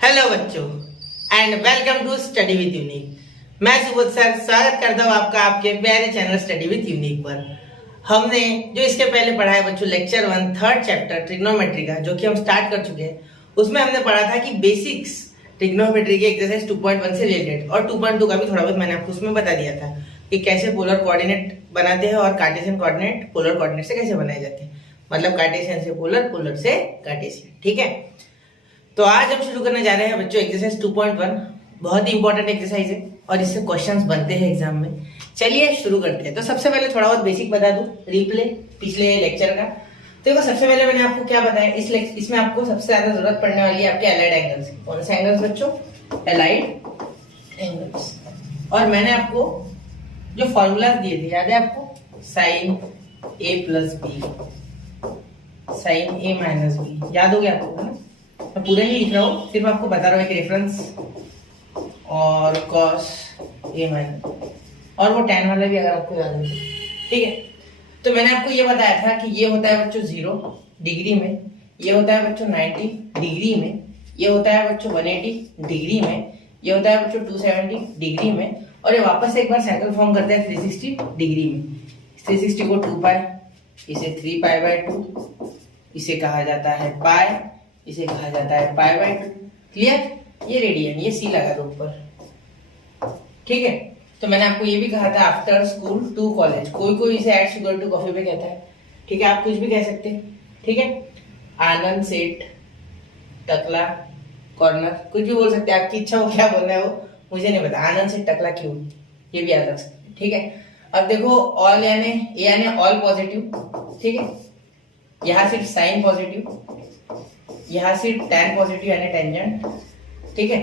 Hello बच्चों and welcome to study with unique. मैं Subodh sir स्वागत करता हूँ आपका आपके प्यारे चैनल स्टडी विद यूनिक पर। हमने जो इसके पहले पढ़ा है बच्चों लेक्चर 1 थर्ड चैप्टर ट्रिग्नोमेट्री का, जो कि हम स्टार्ट कर चुके हैं। उसमें हमने पढ़ा था कि बेसिक्स ट्रिग्नोमेट्री के एक्सरसाइज 2.1 से रिलेटेड और 2.2 का भी थोड़ा बहुत मैंने आपको उसमें बता दिया था कि कैसे पोलर कोऑर्डिनेट बनाते हैं और कार्टेशियन कोऑर्डिनेट पोलर कोऑर्डिनेट से कैसे बनाए जाते हैं, मतलब कार्टेशियन से पोलर, पोलर से कार्टेशियन। ठीक है, तो आज हम शुरू करने जा रहे हैं बच्चों एक्सरसाइज 2.1। बहुत ही इंपॉर्टेंट एक्सरसाइज है और इससे क्वेश्चंस बनते हैं एग्जाम में। चलिए शुरू करते हैं। तो सबसे पहले थोड़ा बहुत बेसिक बता दूं, रिप्ले पिछले लेक्चर का। तो देखो, सबसे पहले मैंने आपको क्या बताया, इसमें आपको सबसे ज्यादा जरूरत पड़ने वाली है आपके एलाइड एंगल्स की। कौन से एंगल्स बच्चों? Allied angles. और मैंने आपको जो फॉर्मूला दिए थे याद है आपको? साइन ए प्लस बी, साइन ए माइनस बी, याद हो गया आपको? है ना? मैं पूरा ही लिख रहा हूँ, सिर्फ आपको बता रहा हूँ एक रेफरेंस। और कॉस ए माइनस, और वो tan वाला भी अगर आपको याद है। ठीक है, तो मैंने आपको ये बताया था कि ये होता है बच्चों 0 डिग्री में, ये होता है बच्चों 90 डिग्री में, ये होता है बच्चों 180 डिग्री में, ये होता है बच्चों 270 डिग्री में, और ये वापस से एक बार साइकिल फॉर्म करते हैं 360 डिग्री में। 360 को 2 पाई, इसे 3 पाई बाय 2, इसे कहा जाता है पाई, इसे कहा जाता है पाई बाय 2। क्लियर? ये रेडियन, ये सी लगा दो ऊपर। ठीक है, तो मैंने आपको ये भी कहा था आफ्टर स्कूल टू कॉलेज, कोई इसे एड शुगर टू कॉफी पे कहता है। ठीक है, आप कुछ भी कह सकते हैं। ठीक है, आनंद सेठ टकला कॉर्नर, कुछ भी बोल सकते हैं, आपकी इच्छा हो क्या बोलना है वो मुझे नहीं पता। आनंद सेठ टकला क्यों, ये भी याद रख सकते हैं। ठीक है, अब देखो ऑल यानी ऑल पॉजिटिव। ठीक है, यहाँ सिर्फ साइन पॉजिटिव, यहाँ सिर्फ tan पॉजिटिव यानी टेंजेंट। ठीक है,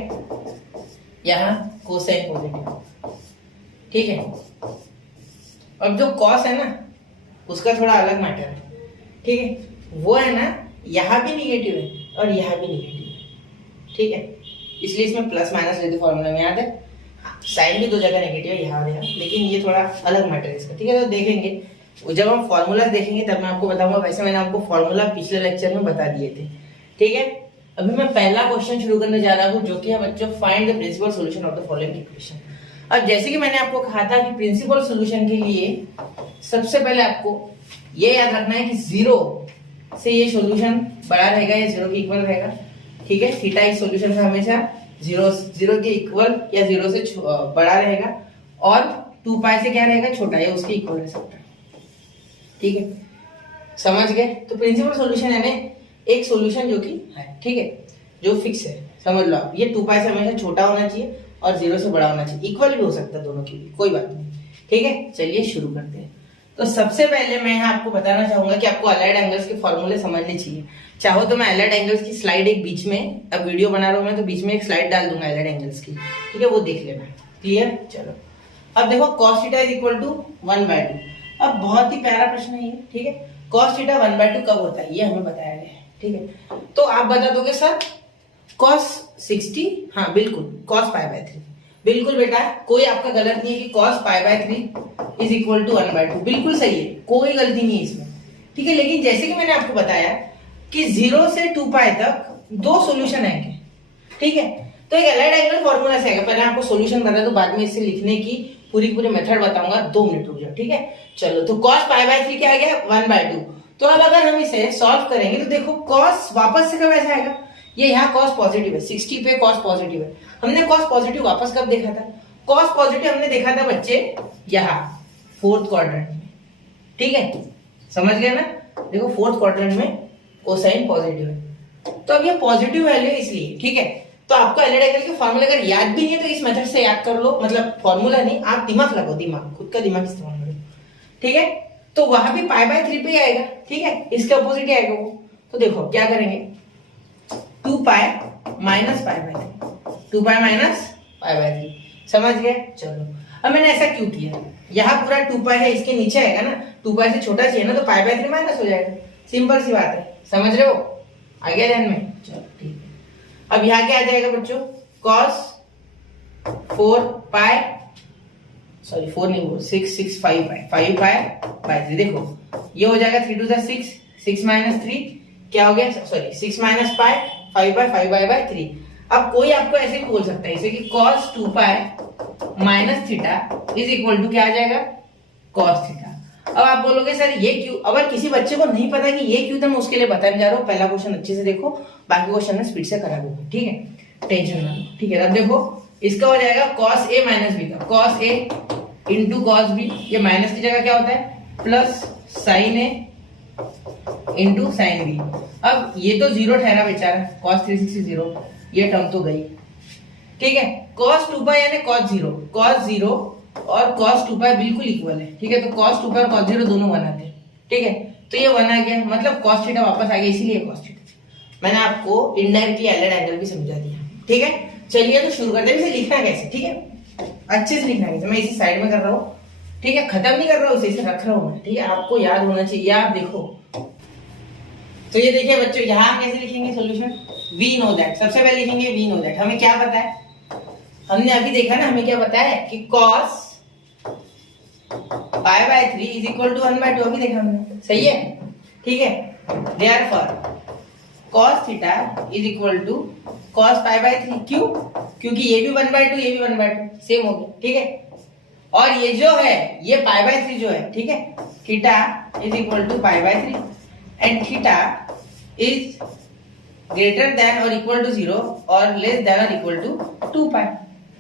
यहाँ कोसाइन पॉजिटिव। ठीक है, अब जो कॉस है ना उसका थोड़ा अलग मैटर है। ठीक है, वो है ना यहाँ भी निगेटिव है और यहाँ भी निगेटिव है। ठीक है, इसलिए इसमें प्लस माइनस लेते फॉर्मूला में, याद है? साइन भी दो जगह नेगेटिव है, यहाँ यहाँ, लेकिन ये थोड़ा अलग मैटर है इसका। ठीक है, तो देखेंगे जब हम फॉर्मूला देखेंगे तब मैं आपको बताऊंगा। वैसे मैंने आपको फॉर्मूला पिछले लेक्चर में बता दिए थे। ठीक है, अभी मैं पहला क्वेश्चन शुरू करने जा रहा हूँ, जो कि है बच्चों find the principal solution of the following equation. अब जैसे कि मैंने आपको कहा था कि प्रिंसिपल सॉल्यूशन के लिए सबसे पहले आपको ये याद रखना है कि 0 से ये सॉल्यूशन बड़ा रहेगा या 0 के इक्वल रहेगा। ठीक है, थीटा इस सॉल्यूशन में हमेशा 0 के इक्वल या 0 से बड़ा रहेगा, और 2 पाई से क्या रहेगा? छोटा, या उसके इक्वल रह सकता है। ठीक है, समझ गए? तो प्रिंसिपल सॉल्यूशन यानी एक सॉल्यूशन जो कि है, ठीक है, जो फिक्स है। समझ लो आप, ये 2 पाई से हमेशा छोटा होना चाहिए और 0 से बड़ा होना चाहिए। इक्वल भी हो सकता है दोनों के लिए, कोई बात नहीं। ठीक है, चलिए शुरू करते हैं। तो सबसे पहले मैं यहाँ आपको बताना चाहूंगा कि आपको अलाइड एंगल्स के फॉर्मूले समझने चाहिए। चाहो तो मैं अलाइड एंगल्स की स्लाइड एक बीच में, अब वीडियो बना रहा हूँ मैं तो बीच में एक स्लाइड डाल दूंगा अलाइड एंगल्स की। ठीक है, वो देख लेना। क्लियर? चलो, अब देखो cos theta is equal to 1/2। अब बहुत ही प्यारा प्रश्न है ये। ठीक है, cos थीटा 1/2 कब होता है ये हमें बताया गया है। ठीक है, तो आप बता दोगे सर cos 60, हाँ बिल्कुल, cos π/3। बिल्कुल बेटा, कोई आपका गलत नहीं है कि cos π/3 इज इक्वल टू 1/2, बिल्कुल सही है, कोई गलती नहीं है इसमें। ठीक है, लेकिन जैसे कि मैंने आपको बताया कि 0 से 2 पाई तक दो सॉल्यूशन आएंगे। ठीक है, तो एक अलाइड एंगल फॉर्मूला से आएगा। पहले आपको सॉल्यूशन बता दो, बाद में इसे लिखने की पूरी मेथड बताऊंगा। 2 मिनट रुक जाओ। ठीक है, चलो, तो cos π/3 क्या आ गया? 1/2। तो अब अगर हम इसे सॉल्व करेंगे तो देखो cos वापस से कब ऐसा आएगा? ये यहाँ cos पॉजिटिव है, 60 पे cos पॉजिटिव है। हमने cos पॉजिटिव वापस कब देखा था? cos पॉजिटिव हमने देखा था बच्चे यहाँ 4th क्वाड्रेंट में। ठीक है, समझ गए ना? देखो 4th क्वाड्रेंट में कोसाइन पॉजिटिव है, तो अब ये पॉजिटिव वैल्यू इसलिए। ठीक है, तो आपको अलाइड एंगल के फॉर्मूला अगर याद भी नहीं है तो इस मेथड से याद कर लो, मतलब फॉर्मूला नहीं, आप दिमाग लगाओ, दिमाग, खुद का दिमाग इस्तेमाल करो। ठीक है, तो वहां भी π/3 पे आएगा। ठीक है, इसके अपोजिट ही आएगा वो। तो देखो क्या करेंगे, 2 पाई माइनस π/3, 2 पाई माइनस π/3। समझ गए? चलो, अब मैंने ऐसा क्यों किया? यहाँ पूरा 2 पाई है, इसके नीचे आएगा ना, 2 पाई से छोटा चाहिए ना, तो π/3 माइनस हो जाएगा। सिंपल सी बात है, समझ रहे हो? आ गया ध्यान में? चलो ठीक है, अब यहाँ क्या आ जाएगा बच्चों? cos 4 पाई, सॉरी 4 नहीं, वो 6 5 पाई, 5 पाई/3। देखो ये हो जाएगा 3 2 6 6 - 3 क्या हो गया? सॉरी 6 - पाई, 5/5/3। अब कोई आपको ऐसे भी बोल सकता है जैसे कि cos 2 pi minus theta is equal to क्या आ जाएगा cos थीटा। अब आप बोलोगे सर ये क्यों, अगर किसी बच्चे को नहीं पता कि ये क्यों, तो मैं उसके लिए बताने जा रहा हूँ। पहला क्वेश्चन अच्छे से देखो, बाकी क्वेश्चन में स्पीड से करा दूंगा, ठीक है, टेंशन ना लो, ठीक है। अब देखो इसका हो जाएगा cos a माइनस बी का, cos a into cos b, ये माइनस की जगह क्या होता है plus sin a into sine B. अब ये तो जीरो ठहरा बेचारा, cos 360 जीरो, ये टर्म तो गई, ठीक है। cos 2 पाई यानी cos 0 और cos 2 पाई बिल्कुल इक्वल है, ठीक है। तो cos 2 पाई और cos 0 दोनों 1 आते हैं, ठीक है। तो ये 1 आ गया, मतलब cos थीटा वापस आ गया, इसीलिए cos थीटा। मैंने आपको इनडायरेक्टली एलएड एंगल भी समझा दिया, ठीक है। चलिए तो शुरू करते हैं। इसे लिखना कैसे, ठीक है, अच्छे से लिखना कैसे, मैं इसी साइड में कर रहा हूँ, ठीक है, खत्म नहीं कर रहा हूँ, इसे रख रहा हूँ मैं, ठीक है। आपको याद होना चाहिए, आप देखो। तो ये देखिए बच्चों, यहाँ हम कैसे लिखेंगे सॉल्यूशन, वी नो दैट, सबसे पहले लिखेंगे वी नो दैट। हमें क्या पता है, हमने अभी देखा ना, हमें क्या पता है कि cos pi by 3 is equal to 1/2, अभी देखा हमने, सही है, ठीक है। Therefore cos theta is equal to cos pi by 3, क्यों, क्योंकि ये भी 1/2 ये भी 1/2 सेम हो गया, ठीक है। और ये जो है ये पाई बाय 3 जो है, ठीक है, theta is equal to pi by 3 and theta is greater than और इक्वल टू 0 और लेस देन और इक्वल टू 2 पाई,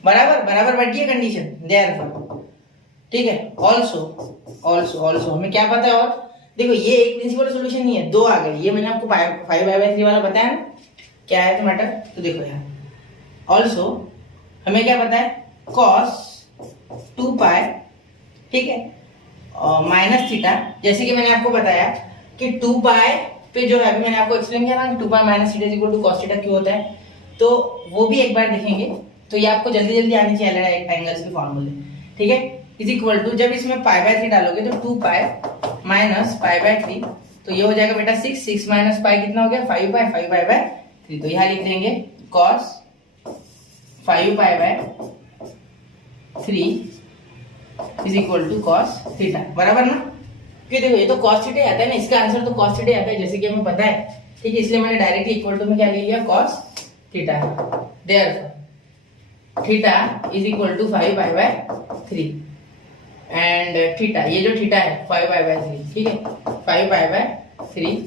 बराबर बराबर बैठी है कंडीशन, देयरफॉर, ठीक है। ऑल्सो हमें क्या पता है, और देखो ये एक प्रिंसिपल सॉल्यूशन नहीं है, दो आ गए, ये मैंने आपको 5/3 वाला बताया ना, क्या है तो मैटर। तो देखो यार, ऑल्सो हमें क्या पता है, cos 2 पाई, ठीक है, माइनस थीटा, जैसे कि मैंने आपको बताया कि 2 पाई पे जो है, अभी मैंने आपको एक्सप्लेन किया ना कि 2 pi minus theta equal to cos theta क्यों होता है, तो वो भी एक बार देखेंगे। तो ये आपको जल्दी जल्दी आनी चाहिए एलएड एंगल्स के फॉर्मूले, ठीक है। इज इक्वल टू, जब इसमें पाई बाय 3 डालोगे तो 2 पाई माइनस पाई बाय 3, तो ये हो जाएगा बेटा 6 माइनस पाई कितना हो गया 5 पाई बाय 3, तो यहाँ लिख देंगे cos 5 pi by 3 is equal to cos theta, बराबर ना। क्यों, देखो ये तो cos थीटा आता है ना, इसका आंसर तो cos थीटा आता है, जैसे कि हमें पता है, ठीक है। इसलिए मैंने डायरेक्टली इक्वल टू में क्या ले लिया, cos theta. Therefore theta is equal to 5 pi by 3 and theta, ये जो थीटा है 5 पाई बाय 3, ठीक है, 5 पाई बाय 3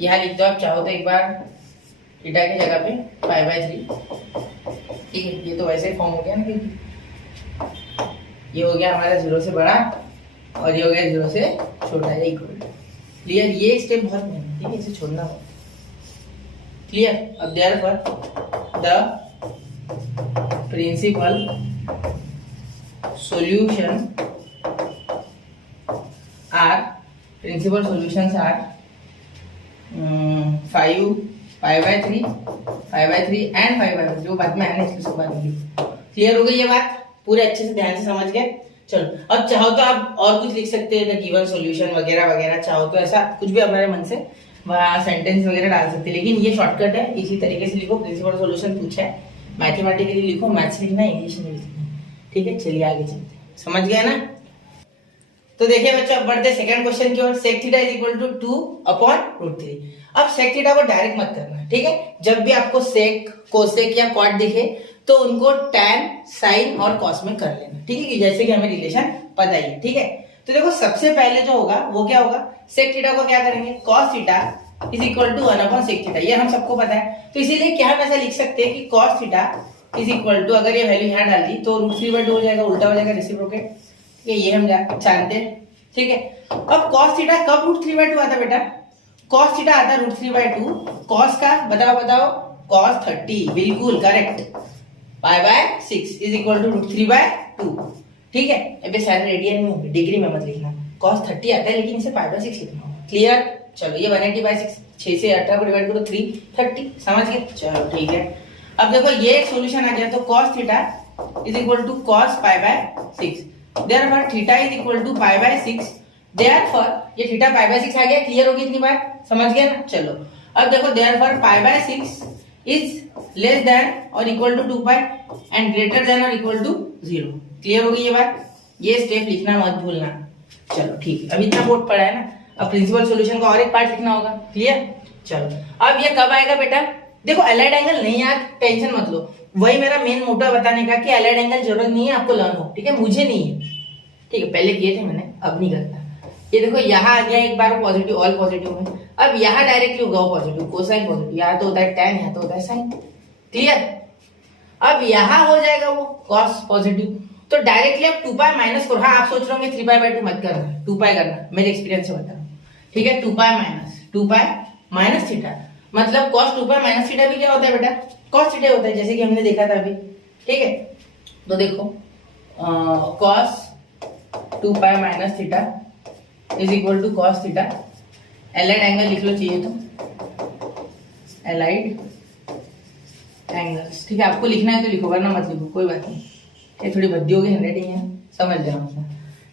यहाँ लिख दो आप चाहो तो एक बार थीटा की जगह पे पाई बाय 3, ठीक है। ये तो वैसे फॉर्म हो गया ना, ये हो गया हमारा 0 से बड़ा और ये हो गया 0 से छोटा, है इक्वल। क्लियर, ये स्टेप बहुत मेहनत, ठीक है, इसे छोड़ना हो, क्लियर। अब therefore the principal solution are, principal solutions are 5 pi by 3 and 5 by 3, जो बाद में आने इसके बाद होगी। क्लियर हो गई ये बात, पूरे अच्छे से ध्यान से समझ गए। चलो अब चाहो तो आप और कुछ लिख सकते हैं, गिवन सॉल्यूशन वगैरह वगैरह, चाहो तो ऐसा कुछ भी अपने मन से वहाँ सेंटेंस वगैरह डाल सकते हैं, लेकिन ये शॉर्टकट है, इसी तरीके से लिखो। प्रिंसिपल सॉल्यूशन पूछा है, मैथमेटिकली लिखो, मैथ्स लिखना है, इंग्लिश में लिखना है, ठीक है। चलिए आगे चलते हैं, समझ गए ना। तो देखिए बच्चों, अब बढ़ते सेकंड क्वेश्चन की ओर। Sec theta is equal to 2/√3। अब सेक थीटा को डायरेक्ट मत करना, ठीक है। जब भी आपको सेक, कोसेक या कॉट दिखे तो उनको टैन, साइन और कॉस में कर लेना, ठीक है, कि जैसे कि हमें रिलेशन पता ही है, ठीक है। तो देखो सबसे पहले जो होगा वो क्या होगा, सेक थीटा को क्या करेंगे, cos theta is equal to 1/सेक थीटा, ये हम सबको पता है। तो इसीलिए क्या हम ऐसा लिख सकते हैं कि cos theta is equal to, अगर ये वैल्यू यहाँ डाल दी तो √3/2 हो जाएगा, उल्टा हो जाएगा रेसिप्रोकेट, ये हम जानते हैं, ठीक है। अब cos थीटा कब √3/2 आता है बेटा, cos थीटा आता है √3/2, cos का बताओ cos 30, बिल्कुल correct, pi by 6 is equal to √3/2, ठीक है। अबे शायद रेडियन में होगी, डिग्री में मत लिखना, cos 30 आता है लेकिन इसे पाई बाय 6 लिखना होगा, क्लियर। चलो ये 180/6, 6 से 18 को डिवाइड करो 330, समझ गए, चलो ठीक है। अब देखो ये एक सॉल्यूशन आ गया, तो cos theta is equal to cos pi by 6, therefore theta is equal to pi by 6, therefore ये थीटा पाई बाय 6 आ गया, क्लियर होगी इतनी बात, समझ गया ना। चलो अब देखो, therefore pi by 6 is less than और equal to 2 pi and greater than और इक्वल टू 0, क्लियर होगी ये बात। ये स्टेप लिखना मत भूलना, चलो ठीक है। अब इतना बोर्ड पड़ा है ना, अब प्रिंसिपल सॉल्यूशन का और एक पार्ट लिखना होगा, क्लियर। चलो अब ये कब आएगा बेटा, देखो अलाइड एंगल नहीं यार, टेंशन मत लो, वही मेरा मेन मोटिव बताने का कि अलाइड एंगल जरूरत नहीं है आपको लर्न हो, ठीक है, मुझे नहीं है, ठीक है, पहले किए थे मैंने, अब नहीं करता। ये देखो यहाँ आ गया एक बार पॉजिटिव, ऑल पॉजिटिव में, अब यहाँ डायरेक्टली होगा पॉजिटिव, कोसाइन पॉजिटिव, यहाँ तो होता है tan, यहाँ तो होता है साइन, क्लियर। अब यहाँ हो जाएगा वो cos पॉजिटिव, तो डायरेक्टली आप 2 पाई माइनस करो। हाँ आप सोच रहे होंगे 3 पाई बाय 2 मत करना, 2 पाई करना, मेरे एक्सपीरियंस से बता रहा हूँ, ठीक है। 2 पाई माइनस थीटा, मतलब cos 2 पाई माइनस थीटा भी क्या होता है बेटा, cos थीटा होता है, जैसे कि हमने देखा था अभी, ठीक है। तो देखो cos 2 pi minus theta is equal to cos theta, allied angle लिख लो चाहिए तो, एलाइड एंगल्स, ठीक है। आपको लिखना है तो लिखो, वरना मत लिखो, कोई बात नहीं, ये थोड़ी भद्दी होगी हैंडराइटिंग है, समझ लेना उसमें,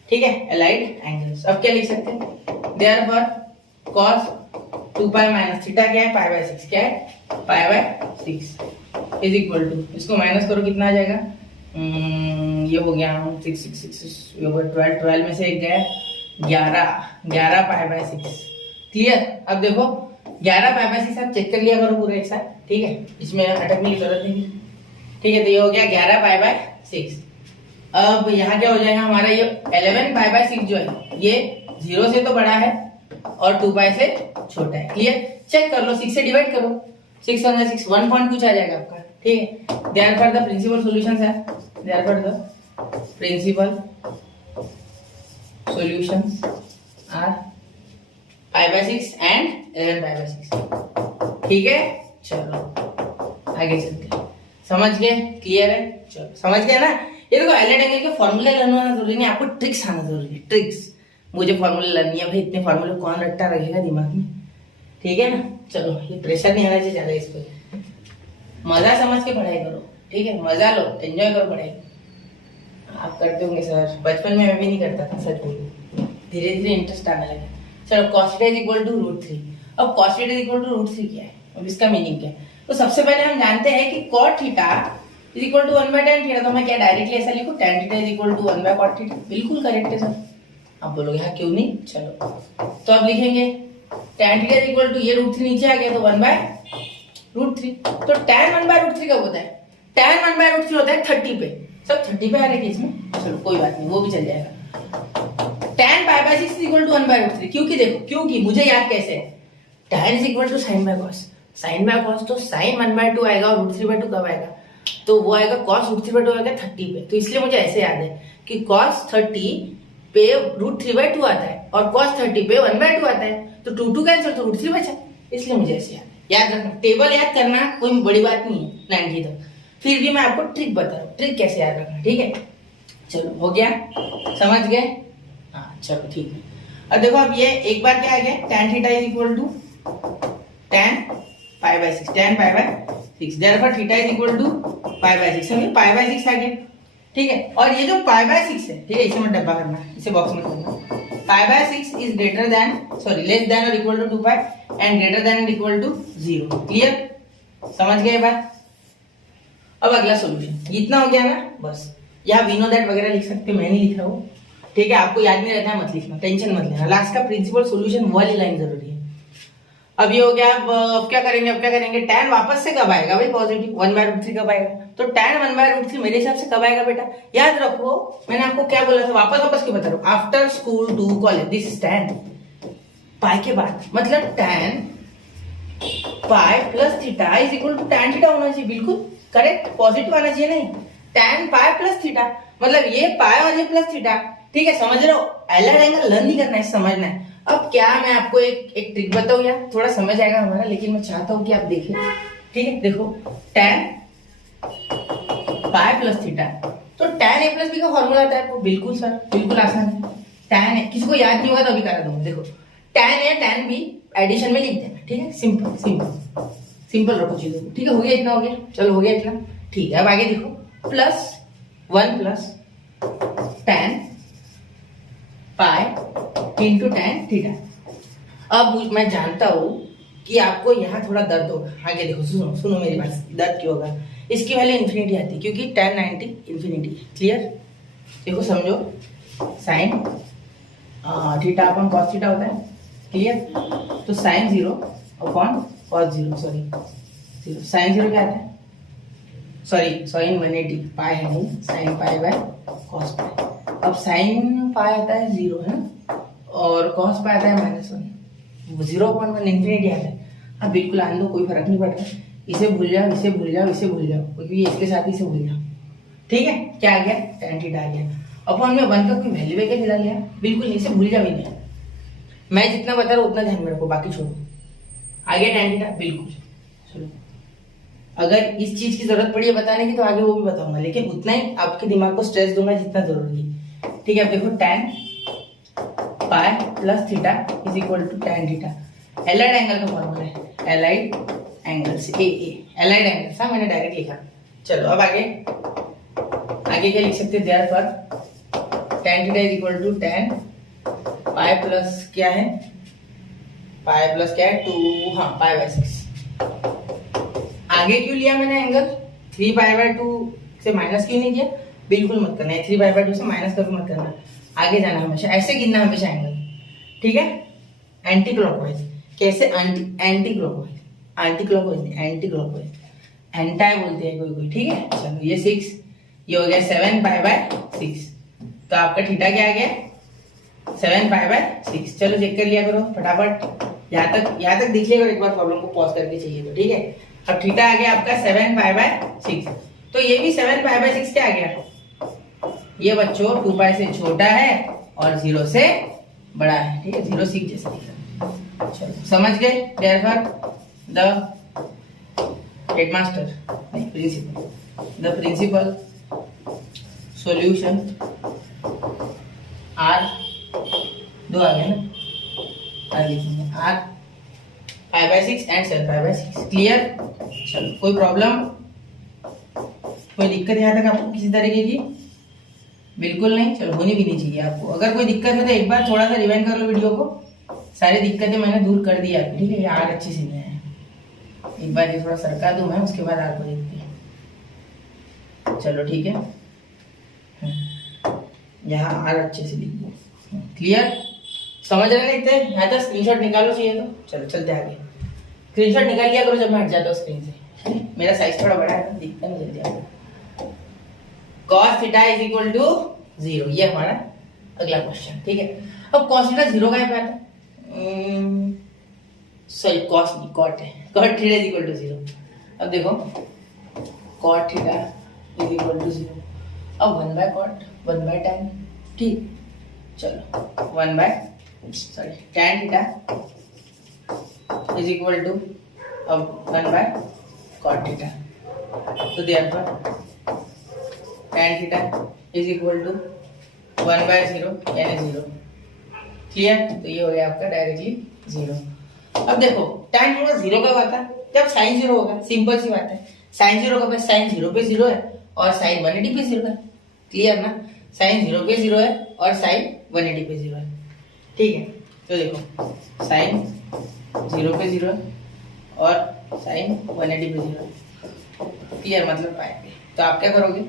ठीक है। एलाइड एंगल्स, अब क्या लिख सकते हैं, therefore cos 2 pi minus theta क्या है, पाई बाय 6, क्या है, pi by 6 is equal to, इसको माइनस करो कितना आ जाएगा, ये हो गया 6 6 6 12, 12 में से एक गया 11 पाई बाय 6, क्लियर। अब देखो 11 पाई बाय 6 आप चेक कर लिया करो पूरा एक साथ, ठीक है, इसमें अटकने की जरूरत नहीं, ठीक है। तो ये हो गया 11 पाई बाय 6। अब यहाँ क्या हो जाएगा हमारा, ये 11 पाई बाय 6 जो है ये 0 से तो बड़ा है और 2 पाई से छोटा है, क्लियर। चेक कर लो, 6 से डिवाइड करो, 6 1 6, 1 पॉइंट कुछ आ जाएगा आपका, ठीक है। देयरफॉर द प्रिंसिपल सॉल्यूशंस है, therefore the principal solutions are pi by 6 and 11 pi by 6, ठीक है। चलो आगे चलते हैं, समझ गए, क्लियर है, चलो समझ गए ना। ये देखो एलाइड एंगल के फॉर्मूले लर्न होना जरूरी नहीं, आपको ट्रिक्स आना जरूरी है, ट्रिक्स। मुझे फॉर्मूले लर्न है भाई, इतने फॉर्मूले कौन रटता रहेगा दिमाग में, ठीक है ना। चलो ये प्रेशर नहीं आना चाहिए ज्यादा इस पर, मजा समझ के पढ़ाई करो, ठीक है, मजा लो, एंजॉय करो पढ़ाई। आप करते होंगे सर, बचपन में मैं भी नहीं करता था, सच बोलूं, धीरे धीरे इंटरेस्ट आने लगा। चलो cos theta is equal to √3, अब cos theta is equal to √3 क्या है, अब इसका मीनिंग क्या है। तो सबसे पहले हम जानते हैं कि cot theta is equal to 1 by tan theta, तो मैं क्या डायरेक्टली ऐसा लिखूं, tan theta is equal to 1 by cot theta, बिल्कुल करेक्ट है सर। आप बोलोगे हाँ क्यों नहीं, चलो तो अब लिखेंगे tan theta is equal to, ये √3 नीचे आ गया तो 1 बाय √3, तो tan 1 बाय √3 कब होता है, tan 1 बाय √3 होता है 30 पे, सब 30 पे आ रहे थे इसमें, चलो कोई बात नहीं, वो भी चल जाएगा। tan pi by 6 is equal to 1 by √3, क्योंकि देखो, क्योंकि मुझे याद कैसे है, tan is equal to sin by cos, sin by cos तो sin 1 बाय 2 आएगा, और √3 बाय 2 कब आएगा, तो वो आएगा cos √3 बाय 2 आएगा 30 पे, तो इसलिए मुझे ऐसे याद है कि cos 30 पे √3 बाय 2 आता है और cos 30 पे 1 बाय 2 आता है, तो 2 2 कैंसिल, तो √3 बचा, इसलिए मुझे ऐसे याद रखना, टेबल याद करना कोई बड़ी बात नहीं है 90 तक, फिर भी मैं आपको ट्रिक बता रहा हूँ, ट्रिक कैसे याद रखना, ठीक है। चलो हो गया, समझ गए, हाँ चलो ठीक है। अब देखो, अब ये एक बार क्या आ गया, tan theta is equal to tan pi by 6, tan pi by 6, therefore theta is equal to pi by 6, समझे, पाई बाय 6 आ गया, ठीक है। और ये जो पाई बाय 6 है, ठीक है, इसे मत डब्बा करना, इसे बॉक्स में करना, pi by 6 is greater than, sorry less than और equal to 2 pi and greater than and equal to 0, clear, समझ गए बात। अब अगला सॉल्यूशन, इतना हो गया ना, बस। यहाँ वी नो दैट वगैरह लिख सकते हो, मैं नहीं लिख रहा हूँ, ठीक है, आपको याद नहीं रहता है मत लिखना, टेंशन मत लेना, लास्ट का प्रिंसिपल सॉल्यूशन वाली लाइन जरूरी है। अब ये हो गया, अब क्या करेंगे, tan वापस से कब आएगा भाई, पॉजिटिव 1 बाय √3 कब आएगा, तो tan 1 बाय √3 मेरे हिसाब से कब आएगा बेटा, याद रखो मैंने आपको क्या बोला था, वापस क्यों बता रहा हूँ, after school to college, this is tan pi के बाद, मतलब tan pi plus theta is equal to tan theta होना चाहिए, बिल्कुल करेक्ट, पॉजिटिव आना चाहिए, नहीं tan पाई प्लस थीटा, मतलब ये पाई और ये प्लस थीटा, ठीक है, समझ रहे हो, एलाइड एंगल लर्न नहीं करना है, समझना है। अब क्या मैं आपको एक ट्रिक बताऊं यार, थोड़ा समझ आएगा हमारा, लेकिन मैं चाहता हूं कि आप देखें, ठीक है। देखो tan पाई प्लस थीटा, तो tan a प्लस बी का फॉर्मूला आता है आपको, बिल्कुल सर, बिल्कुल आसान है, tan a, किसी को याद नहीं होगा तो अभी करा दूंगा, देखो tan a tan b addition में लिख देना, ठीक है, सिंपल रखो चीजों को, ठीक है, हो गया, इतना हो गया, चलो हो गया इतना, ठीक है। अब आगे देखो, plus 1 plus tan pi into tan theta. अब मैं जानता हूं कि आपको यहाँ थोड़ा दर्द होगा, आगे देखो, सुनो मेरी बात, दर्द क्यों होगा, इसकी वैल्यू इन्फिनिटी आती है, क्योंकि tan 90 इन्फिनिटी, क्लियर। देखो समझो, sine theta upon cos theta होता है, क्लियर, तो sine 0 upon cos 0, sorry 0। Sine 0 क्या आता है, सॉरी साइन 180 पाई है नहीं, sign pi by cos pi. अब साइन पाई आता है 0 है ना, और कॉस पाई आता है -1, 0.1 इंफिनिटी आता है। हाँ बिल्कुल आने दो, कोई फर्क नहीं पड़ता, इसे भूल जाओ, इसे भूल जाओ, इसे भूल जाओ, क्योंकि इसके साथ ही इसे भूल जाओ। ठीक है, क्या आ गया, tan थीटा आ गया। अपॉन में 1 का कोई वैल्यू है क्या मिला लिया, बिल्कुल नहीं, इसे भूल जाओ ही नहीं। मैं जितना बता रहा हूँ उतना ध्यान में रखो, बाकी छोड़ो। आ गया tan थीटा, बिल्कुल। चलो अगर इस चीज की जरूरत पड़ी है बताने की तो आगे वो भी बताऊंगा, लेकिन उतना ही आपके दिमाग को स्ट्रेस दूंगा जितना जरूरी है। ठीक है, अब देखो tan pi plus theta is equal to tan theta. Allied angle का फॉर्मूला है, एलाइड एंगल से एलाइड एंगल सा मैंने डायरेक्ट लिखा। चलो अब आगे क्या लिख सकते हैं, therefore tan theta is equal to tan pi plus क्या है, पाई प्लस क्या है 2, हाँ पाई बाय 6। आगे क्यों लिया मैंने एंगल, 3 पाई बाय 2 से माइनस क्यों नहीं किया, बिल्कुल मत करना है, 3 पाई बाय 2 से माइनस कभी मत करना, आगे जाना हमेशा, ऐसे गिनना हमेशा एंगल। ठीक है, एंटी क्लॉकवाइज। कैसे, anti clockwise, anti clockwise, anti clockwise, anti बोलते हैं कोई कोई। ठीक है, चलो ये 6, ये हो गया 7 पाई बाय 6, तो आपका थीटा क्या आ गया, 7 पाई बाय 6। चलो चेक कर लिया करो फटाफट, यहाँ तक देख लिया करो एक बार, प्रॉब्लम को पॉज करके चाहिए तो। ठीक है, अब थीटा आ गया आपका 7 पाई बाय 6, तो ये भी 7 पाई बाय 6 क्या आ गया, ये बच्चों 2 पाई से छोटा है और 0 से बड़ा है। ठीक है, 0 6 जैसा दिख रहा है। चलो समझ गए, देयरफॉर द हेडमास्टर नहीं principal, the principal solution are 2 आ गया ना, आगे are 5 by 6 and 7 pi by 6। Clear. चलो कोई प्रॉब्लम, कोई दिक्कत यहाँ तक आपको किसी तरीके की, बिल्कुल नहीं। चलो होनी भी नहीं चाहिए आपको, अगर कोई दिक्कत है तो एक बार थोड़ा सा रिवाइंड कर लो वीडियो को, सारी दिक्कतें मैंने दूर कर दी आपकी। ठीक है, ये आर अच्छी से है, एक बार ये थोड़ा सरका दूं मैं, उसके बाद आर को देखते हैं। चलो ठीक है, यहाँ आर अच्छे से लिख दो। क्लियर, समझ रहे नहीं थे, यहाँ तक स्क्रीनशॉट निकालो चाहिए तो। चलो चलते आगे, स्क्रीनशॉट निकाल लिया करो जब मैं हट जाता हूँ स्क्रीन से, मेरा साइज थोड़ा बड़ा है, दिखता नहीं जल्दी आपको। cos theta is equal to 0, ये हमारा अगला क्वेश्चन। ठीक है, अब cos थीटा 0 का है, सॉरी cos नहीं cot है, cot theta is equal to 0। अब देखो cot theta is equal to 0, अब 1 बाय cot 1 बाय tan। ठीक, चलो 1 by tan theta is equal to अब 1 बाय cot थीटा, तो therefore tan theta is equal to 1 by 0 यानी 0। Clear, तो ये हो गया आपका डायरेक्टली 0। अब देखो tan थीटा 0 कब आता है, जब sin 0 होगा, सिंपल सी बात है। sin 0 कब है, sin 0 पे 0 है और sin 180 पे 0 है। क्लियर ना, sin 0 पे 0 है और sin 180 पे 0 है। ठीक है, तो देखो sin 0 पे 0 है और sin 180 पे 0 है। क्लियर, मतलब पाए पे, तो आप क्या करोगे,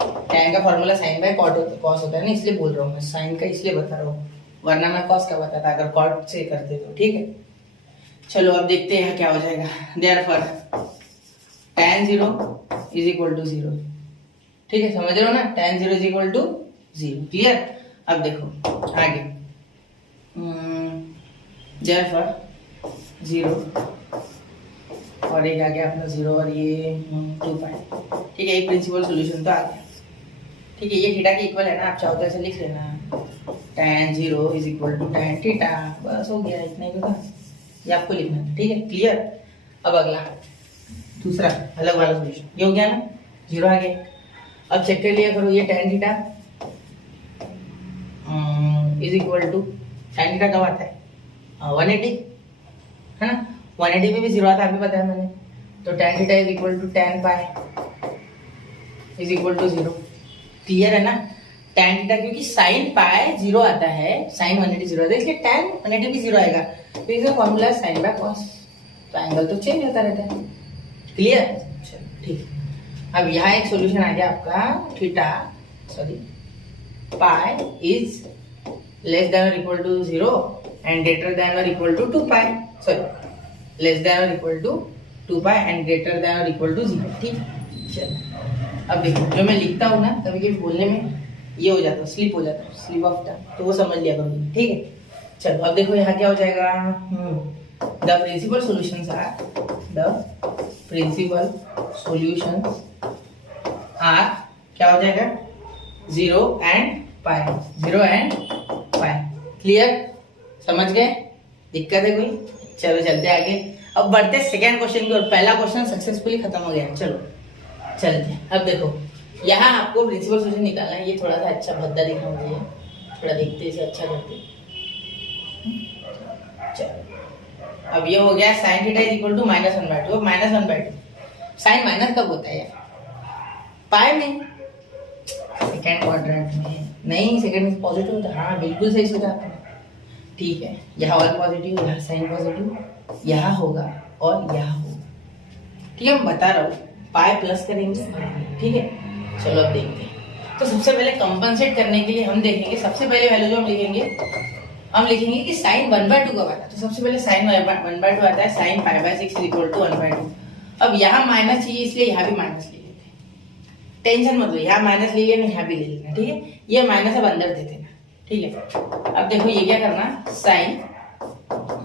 tan का फॉर्मूला sin बाय cos होता है ना, इसलिए बोल रहा हूँ मैं, sin का इसलिए बता रहा हूँ, वरना मैं cos का बताता अगर cot से करते तो। ठीक है, चलो अब देखते हैं क्या हो जाएगा। Therefore tan 0 is equal to 0। ठीक है, समझ रहे हो ना, tan 0 is equal to 0। Clear, अब देखो आगे, देयरफॉर 0 और एक आ गया अपना 0 और ये 2 पाई। ठीक है, एक प्रिंसिपल सॉल्यूशन तो आ गया। ठीक है, ये थीटा के इक्वल है ना, आप चाहो तो ऐसे लिख लेना, tan 0 is equal to tan theta, बस हो गया, इतना ही होगा, ये आपको लिखना है। ठीक है, क्लियर। अब अगला दूसरा अलग वाला सॉल्यूशन, ये हो गया ना, 0 आ गया। अब चेक कर लिया करो, ये tan theta is equal to, tan theta कब आता है, 180 है ना, 180 में भी 0 आता है, अभी बताया मैंने। तो tan theta is equal to tan pi is equal to 0। Clear है ना, tan थीटा क्योंकि sin पाई 0 आता है, sin 180 0 आता है, इसलिए tan 180 भी 0 आएगा। तो इसका फॉर्मूला sin बाय cos, तो एंगल तो चेंज होता रहता है। क्लियर, चलो ठीक है। अब यहाँ एक सॉल्यूशन आ गया आपका, theta sorry pi is less than और equal to 0 and greater than और equal to 2 pi, sorry less than और equal to 2 pi and greater than और इक्वल टू 0। ठीक, चलो अब देखो जो मैं लिखता हूँ ना कभी कभी बोलने में ये हो जाता है, स्लिप हो जाता है, स्लिप ऑफ टंग, तो वो समझ लिया करो। ठीक है, चलो अब देखो यहाँ क्या हो जाएगा। The principal solutions are, the principal solutions are क्या हो जाएगा 0 and pi, 0 and pi. Clear, समझ गए? दिक्कत है कोई? चलो चलते आगे। अब बढ़ते सेकेंड क्वेश्चन की ओर। पहला क्वेश्चन सक्सेसफुली खत्म हो गया। चलो चलते, अब देखो यहाँ आपको प्रिंसिपल सॉल्यूशन निकालना है। ये थोड़ा सा अच्छा भद्दा दिखा मुझे, थोड़ा देखते इसे अच्छा करते। चलो अब ये हो गया sine theta is equal to -1/2। -1/2 sine minus कब होता है यार? पाई में, सेकेंड क्वाड्रेंट में नहीं, सेकेंड में पॉजिटिव होता है। हाँ बिल्कुल सही सोचा आपने। ठीक है, यहाँ ऑल पॉजिटिव, यहाँ साइन पॉजिटिव, यहाँ होगा और यहाँ होगा। ठीक है, मैं बता रहा हूँ पाई प्लस करेंगे। ठीक है, चलो अब देखते हैं। तो सबसे पहले कंपनसेट करने के लिए हम देखेंगे, सबसे पहले वैल्यू जो हम लिखेंगे कि साइन 1/2 कब आता है। तो सबसे पहले साइन 1/2 आता है, साइन π/6 इज इक्वल टू 1/2। अब यहाँ माइनस चाहिए इसलिए यहाँ भी माइनस ले लेते हैं। टेंशन मत लो, यहाँ माइनस ले लेना, यहाँ भी ले लेना। ठीक है, ये माइनस अब अंदर दे देना। ठीक है, अब देखो ये क्या करना, sine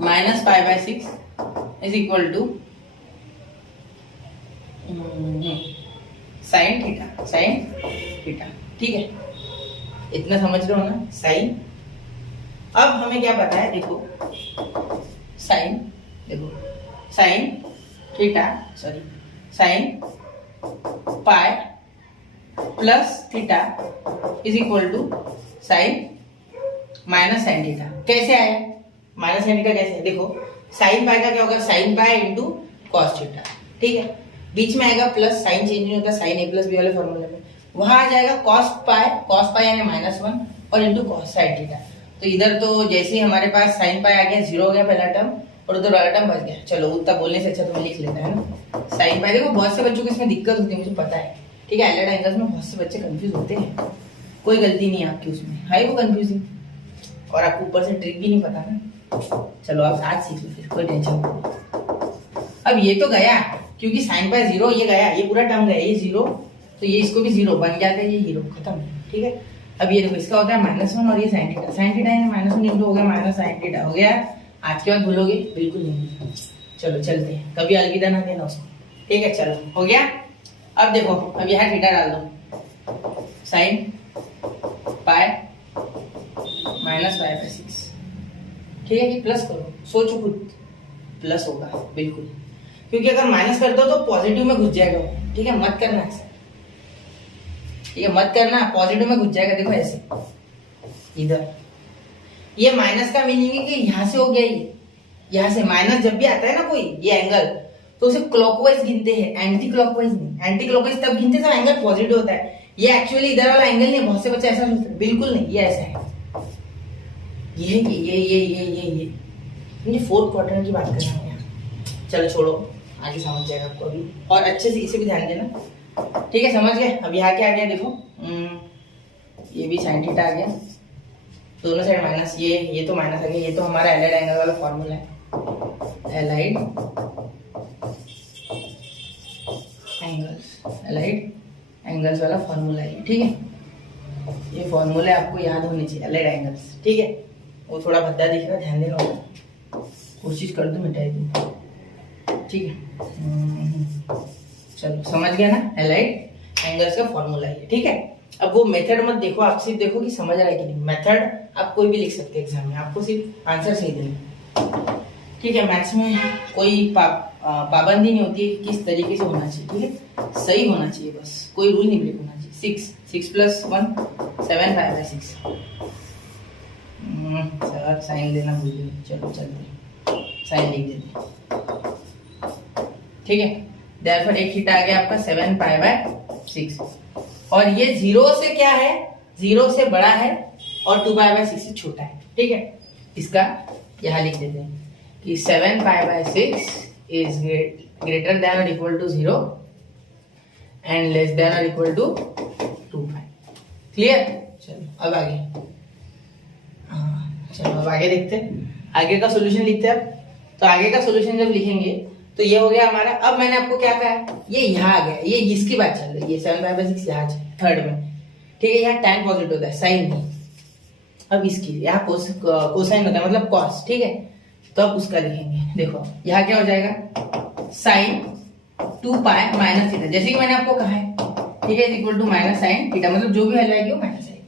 -π/6 is equal to sine theta. ठीक है, इतना समझ रहे हो ना साइन। अब हमें क्या पता है, देखो sine theta, sorry sine pi plus theta is equal to sine minus sine theta. कैसे आया माइनस साइन थीटा? कैसे? देखो साइन पाई का क्या होगा, sine pi into cos theta. ठीक है, बीच में आएगा प्लस, साइन चेंज नहीं होता साइन a प्लस बी वाले फॉर्मूले में। वहां आ जाएगा कॉस पाई यानी -1 और इंटू कॉस साइन थीटा। तो इधर तो जैसे ही हमारे पास साइन पाई आ गया, 0 हो गया पहला टर्म और उधर वाला टर्म बच गया। चलो उतना बोलने से अच्छा तो मैं लिख लेता है ना साइन पाई। देखो बहुत से बच्चों को इसमें दिक्कत होती है, मुझे पता है। ठीक है, एलिड एंगल्स में बहुत से बच्चे कंफ्यूज होते हैं, कोई गलती नहीं है आपकी उसमें, है वो कंफ्यूजिंग, और आपको ऊपर से ट्रिक भी नहीं पता ना। चलो आप आज सीख लो फिर, कोई टेंशन नहीं। अब ये तो गया क्योंकि साइन पाई 0, ये गया, ये पूरा टर्म गया, ये 0, तो ये इसको भी 0 बन जाता है, ये 0 खत्म। ठीक है, अब ये देखो इसका होता है -1 और ये साइन थीटा यानी -1 इंटू हो गया माइनस साइन थीटा हो गया। आज के बाद भूलोगे बिल्कुल नहीं। चलो चलते हैं, कभी अलविदा ना देना उसको। ठीक है, चलो हो गया। अब देखो, अब यहाँ थीटा डाल दो, साइन पाई -π/6। ठीक है, ये प्लस करो, सोचो खुद, प्लस होगा बिल्कुल, क्योंकि अगर माइनस कर दो तो पॉजिटिव में घुस जाएगा। ठीक है, मत करना ऐसे। ठीक है, मत करना, पॉजिटिव में घुस जाएगा। देखो ऐसे इधर, ये माइनस का मीनिंग है कि यहाँ से हो गया, ये यहाँ से माइनस जब भी आता है ना कोई ये एंगल, तो उसे क्लॉकवाइज गिनते हैं, एंटी क्लॉकवाइज नहीं। एंटी क्लॉकवाइज तब गिनते जब एंगल पॉजिटिव होता है। ये एक्चुअली इधर वाला एंगल नहीं है, बहुत से बच्चे ऐसा सोचते हैं, बिल्कुल नहीं, ये ऐसा है, ये फोर्थ क्वाड्रेंट की बात कर रहा हूँ यहाँ। चलो छोड़ो, आगे समझ जाएगा आपको अभी, और अच्छे से इसे भी ध्यान देना। ठीक है, समझ गए? अब यहाँ क्या आ गया देखो, ये भी साइन थीटा आ गया, दोनों साइड माइनस, ये तो माइनस आ गया। ये तो हमारा एलाइड एंगल वाला फॉर्मूला है, एलाइड एंगल्स वाला फॉर्मूला है। ठीक है, ये फॉर्मूले आपको याद होने चाहिए, एलाइड एंगल्स। ठीक है, वो थोड़ा भद्दा दिख रहा है, ध्यान देना होगा, कोशिश कर दो मिटाई दो। ठीक है, चलो समझ गया ना, एलाइड एंगल्स का फॉर्मूला है। ठीक है, अब वो मेथड मत देखो, आप सिर्फ देखो कि समझ रहा है कि नहीं। मेथड आप कोई भी लिख सकते हैं एग्जाम में, आपको सिर्फ आंसर सही देना। ठीक है, मैथ्स में कोई पाबंदी नहीं होती किस तरीके से होना चाहिए। ठीक है, सही होना चाहिए बस, कोई रूल नहीं ब्रेक होना चाहिए। 6 + 1 7 5/6। सर साइन लेना भूल गए, चलो चलते साइन लिख देते। ठीक है, देयरफॉर एक थीटा आ गया आपका 7 π/6, और ये 0 से क्या है, 0 से बड़ा है और 2 π/6 से छोटा है। ठीक है, इसका यहाँ लिख देते हैं कि 7 π/6 इज ग्रेटर देन और equal to 0 and less than और इक्वल टू 2 π। क्लियर? चलो अब आगे, चलो अब आगे देखते हैं, आगे का सॉल्यूशन लिखते हैं। अब तो आगे का सॉल्यूशन जब लिखेंगे तो ये हो गया हमारा। अब मैंने आपको क्या कहा है, ये यहाँ आ गया, ये इसकी बात चल रही है, 7/6 यहाँ थर्ड में, ठीक है। यहाँ tan पॉजिटिव होता है, साइन नहीं। अब इसकी यहाँ कोसाइन होता है मतलब कॉस, ठीक है। तो अब उसका लिखेंगे, देखो यहाँ क्या हो जाएगा, साइन 2 पाई माइनस थीटा, जैसे कि मैंने आपको कहा है, ठीक है, equal to minus sine theta, मतलब जो भी वैल्यू आएगी वो माइनस आएगी,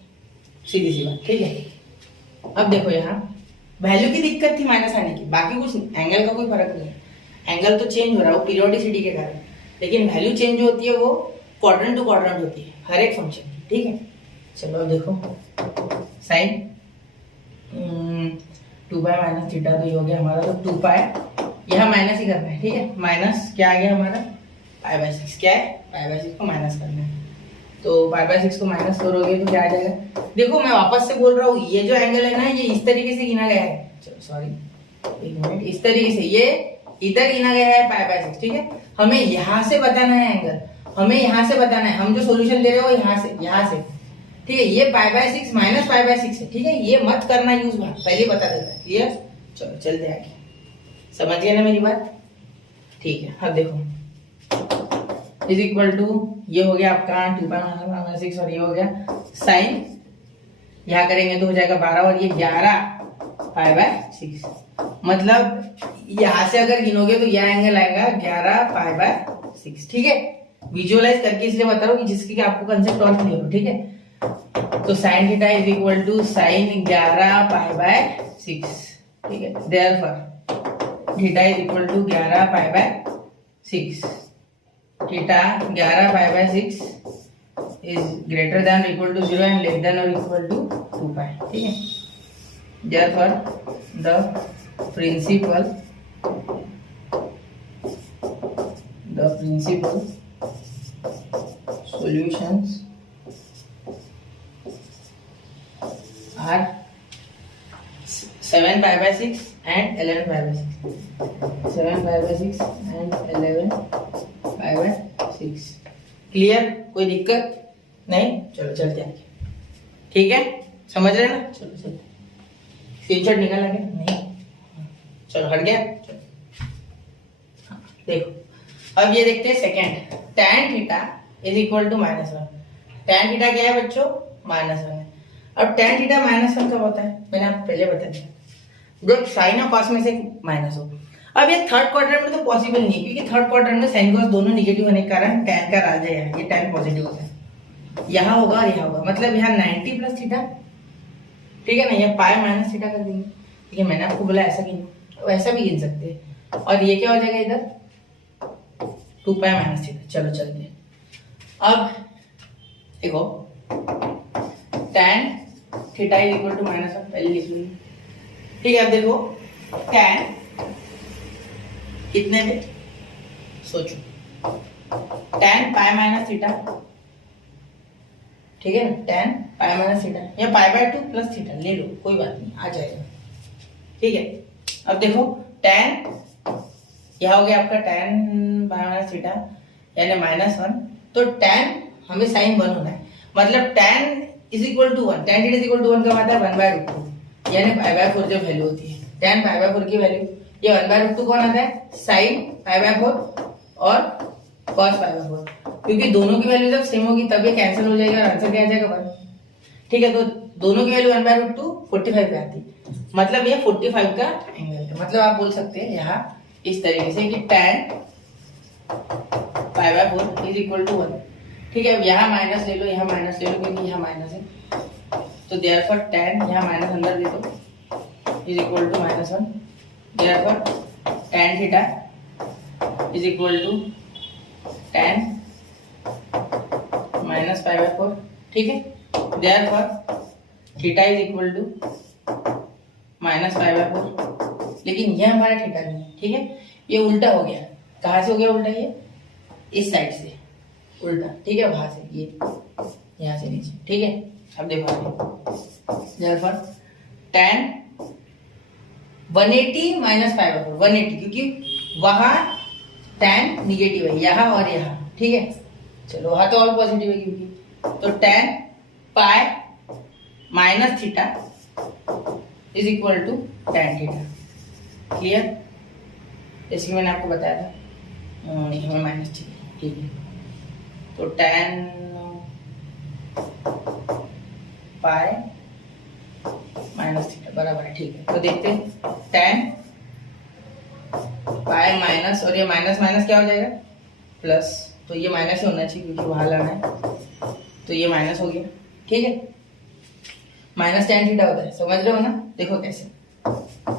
सीधी सी बात, ठीक है। अब देखो यहाँ वैल्यू की दिक्कत थी माइनस आने की, बाकी कुछ एंगल का कोई फर्क नहीं है, एंगल तो चेंज हो रहा है वो पीरियोडिसिटी के कारण, लेकिन वैल्यू चेंज होती है वो क्वाड्रेंट टू क्वाड्रेंट होती है हर एक फंक्शन की, ठीक है। चलो अब देखो साइन 2 पाई माइनस थीटा, तो ये हो गया हमारा, तो 2 पाई यहाँ माइनस ही करना है, ठीक है। माइनस क्या आ गया हमारा, π/6, क्या है, π/6 को माइनस करना है, तो π/6 को माइनस करोगे तो क्या आ जाएगा। देखो मैं वापस से बोल रहा हूँ, ये जो एंगल है ना, ये इस तरीके से गिना गया है, चलो सॉरी एक मिनट, इस तरीके से ये इधर गिना गया है π/6, ठीक है। हमें यहाँ से बताना है एंगल, हमें यहाँ से बताना है, हम जो सोल्यूशन दे रहे हो यहाँ से, ठीक है। ये π/6 माइनस π/6 है, ठीक है, ये मत करना यूज, पहले बता देता है, क्लियर। चलो चलते आगे, समझ गए ना मेरी बात, ठीक है। अब देखो इज इक्वल टू, ये हो गया आपका 2 पाई माइनस 6 और ये हो गया साइन, यहाँ करेंगे तो हो जाएगा 12 और ये 11 π/6, मतलब यहाँ से अगर गिनोगे तो यह एंगल आएगा 11 π/6, ठीक है। विजुअलाइज करके इसलिए बता रहा हूँ कि जिसकी आपको कंसेप्ट और क्लियर हो, ठीक है। तो sine theta is equal to sine 11 π/6, ठीक है। Therefore theta is equal to 11 π/6, theta 11 π/6 is greater than or equal to 0 and less than or equal to 2 pi, ठीक है। Therefore the principal solutions are 7 π/6 and 11 π/6, 7 π/6 and 11 π/6, clear, कोई दिक्कत नहीं। चलो चलते हैं, ठीक है, समझ रहे हैं ना। चलो चलते, स्क्रीनशॉट निकाला क्या, नहीं, चलो हट गया। चलो हाँ, देखो अब ये देखते हैं second, tan theta is equal to -1, tan theta क्या है बच्चों, -1 है। अब tan थीटा -1 कब होता है, मैंने आपको पहले बता दिया, जब साइन और कॉस में से माइनस हो। अब ये थर्ड क्वाड्रेंट में तो पॉसिबल नहीं, क्योंकि थर्ड क्वाड्रेंट में साइन कॉस दोनों नेगेटिव होने के कारण tan का राज है, ये tan पॉजिटिव होता है, यहाँ होगा और यहाँ होगा, मतलब यहाँ 90 प्लस थीटा, ठीक है ना, ये पाई माइनस थीटा कर देंगे, ठीक है। मैंने आपको बोला ऐसा गिनो, वैसा भी गिन सकते हैं, और ये क्या हो जाएगा इधर 2 पाई माइनस थीटा। चलो चलते हैं, अब देखो tan theta is equal to -1, पहले लिख लीजिए, ठीक है। अब देखो tan कितने में, सोचो, tan पाई माइनस थीटा, ठीक है ना, tan पाई माइनस थीटा या π/2 प्लस थीटा ले लो, कोई बात नहीं, आ जाएगा, ठीक है। अब देखो tan, यह हो गया आपका tan पाई माइनस थीटा यानी -1, तो tan हमें sin 1 होना है, मतलब tan is equal to 1, tan theta is equal to 1 का मतलब 1/√2, यानी π/4 जो वैल्यू होती है, tan π/4 की वैल्यू, ये 1/√2 कौन आता है, sin π/4 और cos π/4, क्योंकि दोनों की वैल्यू जब सेम होगी तब ये कैंसिल हो जाएगा और आंसर क्या आ जाएगा 1, ठीक है। तो दोनों की वैल्यू 1/√2 45 पे आती, मतलब ये 45 का एंगल है, मतलब आप बोल सकते हैं यहाँ इस तरीके से कि tan π/4 इज इक्वल टू 1, ठीक है। अब यहाँ माइनस ले लो, यहाँ माइनस ले लो, क्योंकि यहाँ माइनस है, तो देयरफॉर tan, यहाँ माइनस अंदर दे दो, is equal to -1, therefore tan theta is equal to tan -π/4, ठीक है। Therefore theta is equal to -π/4, लेकिन यह हमारा थीटा नहीं है, ठीक है, ये उल्टा हो गया, कहाँ से हो गया उल्टा, ये इस साइड से उल्टा, ठीक है, वहां से ये यहाँ से नीचे, ठीक है। अब देखो देयरफॉर tan 180 -π/4, 180, क्योंकि वहां tan निगेटिव है, यहाँ और यहाँ, ठीक है। चलो वहां तो और पॉजिटिव है, क्योंकि तो tan pi minus theta is equal to tan theta, clear, जैसे मैंने आपको बताया था। नहीं, हमें माइनस चाहिए, ठीक है। तो tan पाई माइनस थीटा बराबर है, ठीक है। तो देखते हैं tan पाई माइनस, और ये माइनस माइनस क्या हो जाएगा, प्लस। तो ये माइनस ही होना चाहिए क्योंकि वहां लाना है, तो ये माइनस हो गया, ठीक है। माइनस tan थीटा होता है, समझ रहे हो ना? देखो कैसे,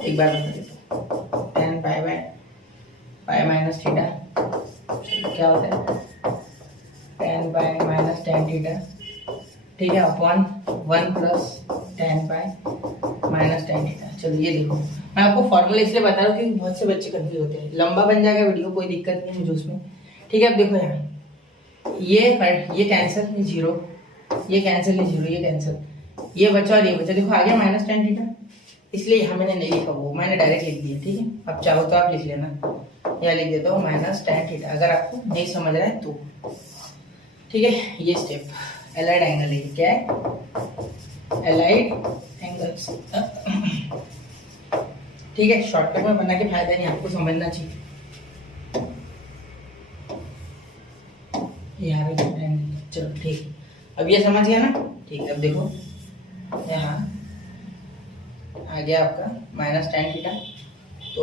एक बार बता देता हूँ। tan pi by pi minus theta क्या होता है, tan pi minus tan theta, ठीक है, upon 1 plus tan pi minus tan theta. चलो ये देखो, मैं आपको फॉर्मूला इसलिए बता रहा हूँ क्योंकि बहुत से बच्चे कंफ्यूज होते हैं, लंबा बन जाएगा वीडियो, कोई दिक्कत नहीं मुझे उसमें, ठीक है। अब देखो यहाँ ये कैंसिल, ये जीरो, ये कैंसिल, ये जीरो, ये कैंसिल, ये बचा और ये बचा, देखो आ गया माइनस tan थीटा। इसलिए यहाँ मैंने नहीं लिखा, वो मैंने डायरेक्ट लिख दिया, ठीक है। अब चाहो तो आप लिख लेना, या लिख देता हूँ माइनस tan थीटा, अगर आपको नहीं समझ रहा है तो, ठीक है। ये स्टेप एलाइड एंगल है, क्या है, एलाइड एंगल, ठीक है। शॉर्टकट में बना के फायदा नहीं, आपको समझना चाहिए। यहाँ पे चलो ठीक, अब ये समझ गया ना, ठीक है। अब देखो यहाँ आ गया आपका माइनस tan थीटा, तो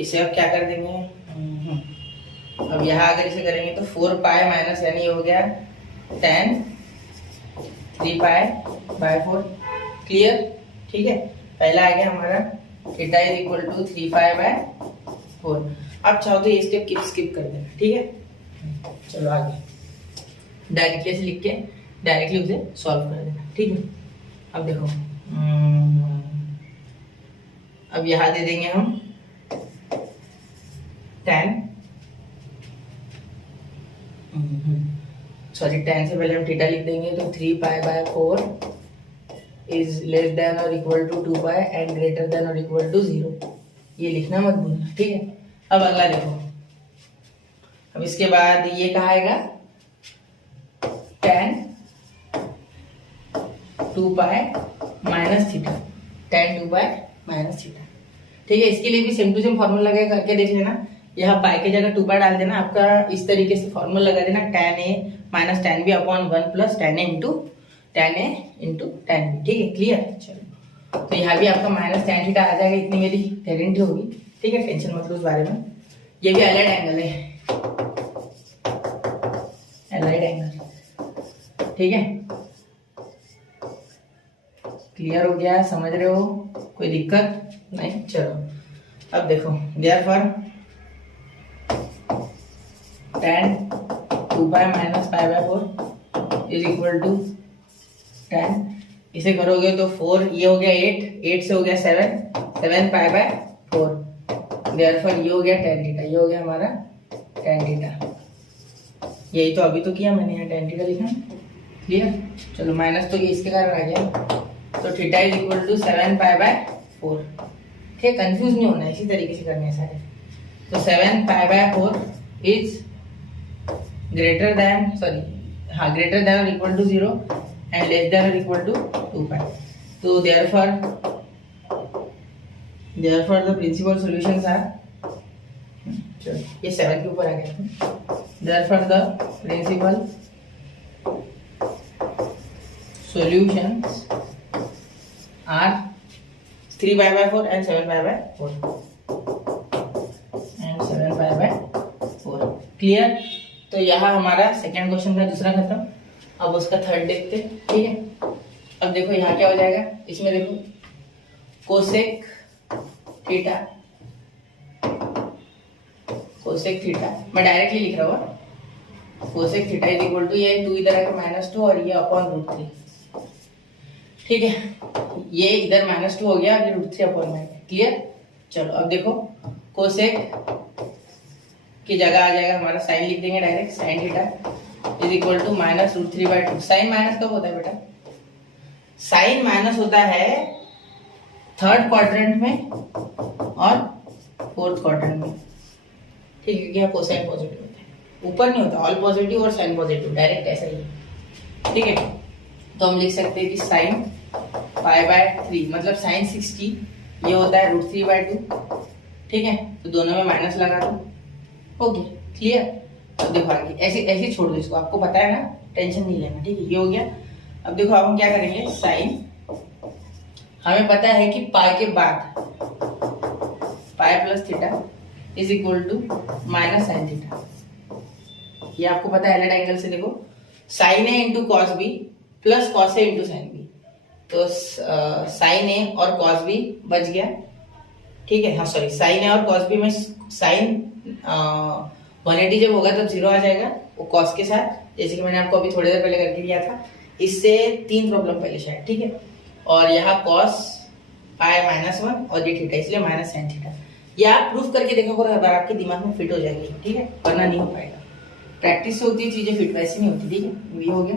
इसे अब क्या कर देंगे, अब यहाँ अगर इसे करेंगे तो 4 पाई माइनस, यानी ये हो गया tan 3 पाई बाय 4, क्लियर, ठीक है। पहला आ गया हमारा theta is equal to 3 pi by 4। अब चाहो तो ये स्टेप स्किप कर देना, ठीक है। चलो आगे डायरेक्टली से लिख के डायरेक्टली उसे सॉल्व कर देना, ठीक है। अब देखो अब यहाँ दे देंगे हम tan, सॉरी tan से पहले हम थीटा लिख देंगे, तो 3 pi by 4 is less than और equal to 2 pi and greater than और इक्वल टू 0, ये लिखना मत भूलना, ठीक है। अब अगला देखो, अब इसके बाद ये कहा आएगा tan 2 pi minus theta, tan 2 pi minus theta, ठीक है। इसके लिए भी सेम टू सेम फॉर्मूला लगा करके देख लेना, यहाँ पाई की जगह 2 पाई डाल देना, आपका इस तरीके से फॉर्मूला लगा देना, tan a minus tan b upon 1 plus tan a into tan b, ठीक है, क्लियर। चलो तो यहाँ भी आपका माइनस tan थीटा आ जाएगा, इतनी मेरी गारंटी होगी, ठीक है, टेंशन मत लो उस बारे में। ये भी एलाइड एंगल है, एलाइड एंगल, ठीक है, क्लियर हो गया, समझ रहे हो, कोई दिक्कत नहीं। चलो अब देखो, therefore tan 2 pi minus pi by 4 is equal to tan, इसे करोगे तो 4, ये हो गया 8 से हो गया 7 पाई बाय 4, देयरफॉर ये हो गया tan थीटा, ये हो गया हमारा tan थीटा, यही तो अभी तो किया मैंने, यहाँ tan थीटा लिखा, क्लियर। चलो माइनस तो ये इसके कारण आ गया, तो theta is equal to 7 pi by 4, ठीक है, कंफ्यूज नहीं होना, इसी तरीके से करने सारे। तो 7 pi by 4 is greater than, sorry हाँ, ग्रेटर देन और equal to 0 and less than और इक्वल टू 2 पाई। तो therefore the principal solutions are, चलो ये 7 के ऊपर आ गया, therefore the principal solutions are 3 pi by 4 and 7 pi by 4 and 7 pi by 4, clear. तो यहाँ हमारा सेकंड क्वेश्चन का दूसरा खत्म, अब उसका थर्ड देखते हैं, ठीक है। अब देखो यहाँ क्या हो जाएगा, इसमें देखो कोसेक थीटा, कोसेक थीटा मैं डायरेक्टली लिख रहा हूँ, cosec theta is equal to, ये 2 इधर आके -2 और ये अपॉन √3, ठीक है, ये इधर -2 हो गया, ये √3 अपॉन में, क्लियर। चलो अब देखो कोसेक की जगह आ जाएगा हमारा साइन, लिख देंगे direct, sine theta is equal to -√3/2। Sine minus कब होता है बेटा, साइन माइनस होता है थर्ड क्वाड्रेंट में और फोर्थ क्वाड्रेंट में, ठीक है, क्योंकि कोसाइन पॉजिटिव होता है, ऊपर नहीं होता, ऑल पॉजिटिव और साइन पॉजिटिव, डायरेक्ट ऐसा ही, ठीक है। तो हम लिख सकते हैं कि साइन π/3 मतलब साइन 60, ये होता है √3/2, ठीक है, तो दोनों में माइनस लगा दो, ओके क्लियर। अब देखो आगे ऐसे ऐसे छोड़ दो इसको, आपको पता है ना, टेंशन नहीं लेना, ठीक है। ये हो गया। अब देखो अब हम क्या करेंगे, साइन, हमें पता है कि पाई के बाद pi plus theta is equal to minus sine theta. ये आपको पता है एलेट एंगल से, देखो sine A into cos B plus cos A into sine B, तो साइन ए और कॉस बी बच गया, ठीक है। हाँ सॉरी, साइन ए और कॉस बी में साइन 180 जब होगा तब जीरो आ जाएगा वो कॉस के साथ, जैसे कि मैंने आपको अभी थोड़ी देर पहले करके दिया था। इससे 3 प्रॉब्लम पहले शायद, ठीक है। और यहाँ कॉस पाई -1 और ये थीटा, इसलिए माइनस साइन थीटा। ये आप प्रूफ करके देखो और हर बार आपके दिमाग में फिट हो जाएगी, ठीक है, वरना नहीं हो पाएगा। प्रैक्टिस से होती है चीजें, फिट वैसे नहीं होती, ठीक है। ये हो गया।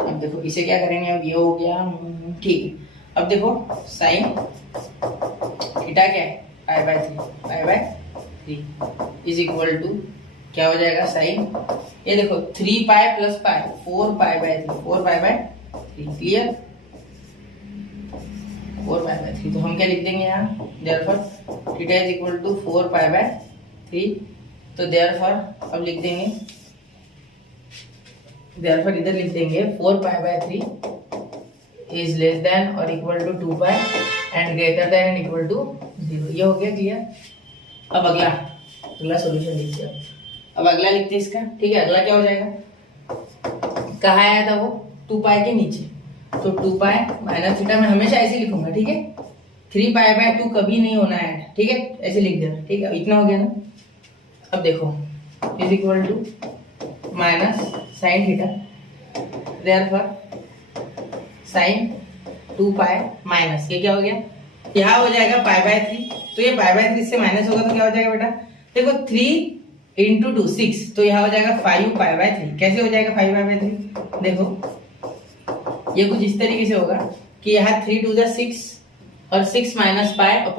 अब देखो इसे क्या करेंगे, अब ये हो गया, ठीक है। अब देखो साइन थीटा क्या है, पाई/3 इज इक्वल टू क्या हो जाएगा, साइन, ये देखो 3 पाई प्लस पाई 4 पाई/3, 4 पाई/3, क्लियर, 4 पाई/3। तो हम क्या लिख देंगे यहाँ, therefore theta is equal to 4 pi. तो देयरफॉर अब लिख देंगे, देयरफॉर इधर लिख देंगे 4 पाई/3 इज लेस देन और equal to 2 pi and greater than and equal to 0। ये हो गया क्लियर। अब अगला सॉल्यूशन लिखते हैं। अब अगला लिखते हैं इसका, ठीक है। अगला क्या हो जाएगा, कहाँ आया था वो, 2 पाई के नीचे, तो 2 पाई माइनस थीटा मैं हमेशा ऐसे लिखूंगा, ठीक है। 3 पाई/2 कभी नहीं होना है, ठीक है, ऐसे लिख देना, ठीक है। इतना हो गया ना। अब देखो is equal to minus sine theta, therefore sine 2 pi minus, ये क्या हो गया, यहाँ हो जाएगा पाई/3। तो ये पाई/3 से माइनस होगा तो क्या हो जाएगा बेटा, देखो 3 × 2 6, तो यहाँ हो जाएगा 5 पाई/3। कैसे हो जाएगा 5 पाई/3, देखो ये कुछ इस तरीके से होगा कि यहाँ 3 2 6 और 6 माइनस पाई/3, तो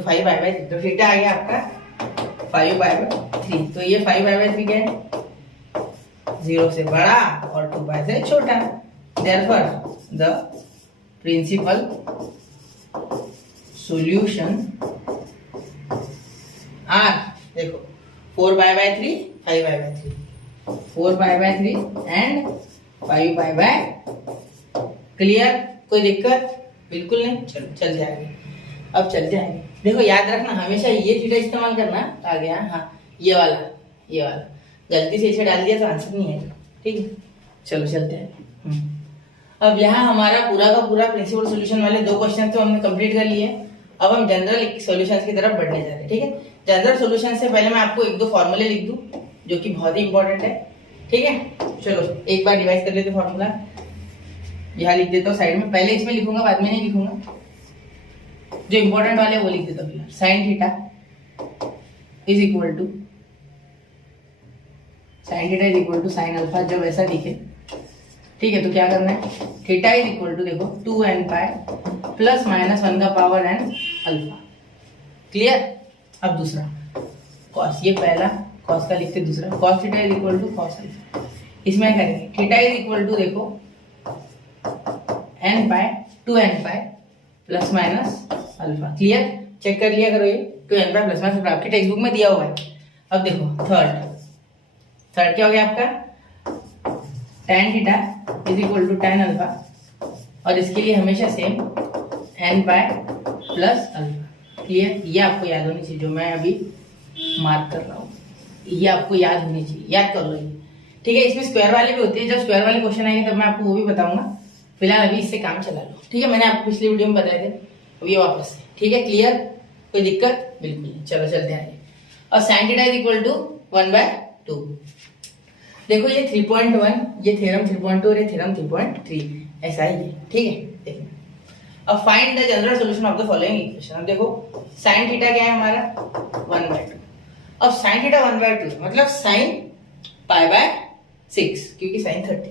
5 पाई/3। तो थीटा आ गया आपका 5 पाई/3। तो ये 5 पाई/3 क्या है, 0 से बड़ा और 2 पाई से छोटा। Therefore the principal solution are, देखो 4 पाई/3 5 पाई/3, 4 पाई/3 एंड 5 पाई/3। क्लियर, कोई दिक्कत बिल्कुल नहीं। चलो चलते आगे, अब चलते आगे। देखो याद रखना हमेशा ये थीटा इस्तेमाल करना, आ गया, हाँ ये वाला गलती से इसे डाल दिया तो आंसर नहीं है, ठीक है। चलो चलते हैं। अब यहाँ हमारा पूरा का पूरा प्रिंसिपल सॉल्यूशन वाले 2 क्वेश्चन तो हमने कंप्लीट कर लिए। अब हम जनरल सॉल्यूशंस की तरफ बढ़ने जा रहे हैं, ठीक है। जनरल सॉल्यूशन से पहले मैं आपको 1-2 फॉर्मूले लिख दूं जो कि बहुत ही इंपॉर्टेंट है, ठीक है। चलो एक बार रिवाइज कर लेते फॉर्मूला, यहाँ लिख देता हूँ साइड में, पहले इसमें लिखूंगा बाद में नहीं लिखूंगा, जो इंपॉर्टेंट वाले वो लिख देता हूँ। Sine theta is equal to sine alpha, जब ऐसा दिखे, ठीक है, तो क्या करना है, थीटा इज इक्वल टू देखो 2n पाई प्लस माइनस 1 का पावर n अल्फा, क्लियर। अब दूसरा कॉस, ये पहला कॉस का लिखते, दूसरा cos theta is equal to cos alpha. इसमें करेंगे थीटा इज इक्वल टू देखो n pi 2n pi plus minus alpha, clear. Check कर लिया करो, ये 2n pi plus minus alpha आपके टेक्स्ट बुक में दिया हुआ है। अब देखो थर्ड क्या हो गया आपका, tan theta is equal to tan alpha, और इसके लिए हमेशा same n pi plus alpha, clear. ये आपको याद होनी चाहिए, जो मैं अभी मार्क कर रहा हूँ, ये आपको याद होनी चाहिए, याद कर लो ये, ठीक है। इसमें स्क्वायर वाले भी होते हैं, जब स्क्वायर वाले क्वेश्चन आएंगे तब मैं आपको वो भी बताऊंगा। फिलहाल अभी इससे काम चला लो, ठीक है। मैंने आपको पिछली वीडियो में बताए थे, अब ये वापस से, ठीक है, क्लियर, कोई दिक्कत बिल्कुल नहीं। चलो चलते हैं आगे। और sine theta is equal to 1/2। देखो ये 3.1, ये थ्योरम 3.2 और ये थ्योरम 3.3, ऐसा ही है, ठीक है। देखिए अब find the general solution of the following equation. अब देखो साइन थीटा क्या है हमारा 1/2। अब साइन थीटा 1/2 मतलब साइन π/6, क्योंकि साइन 30,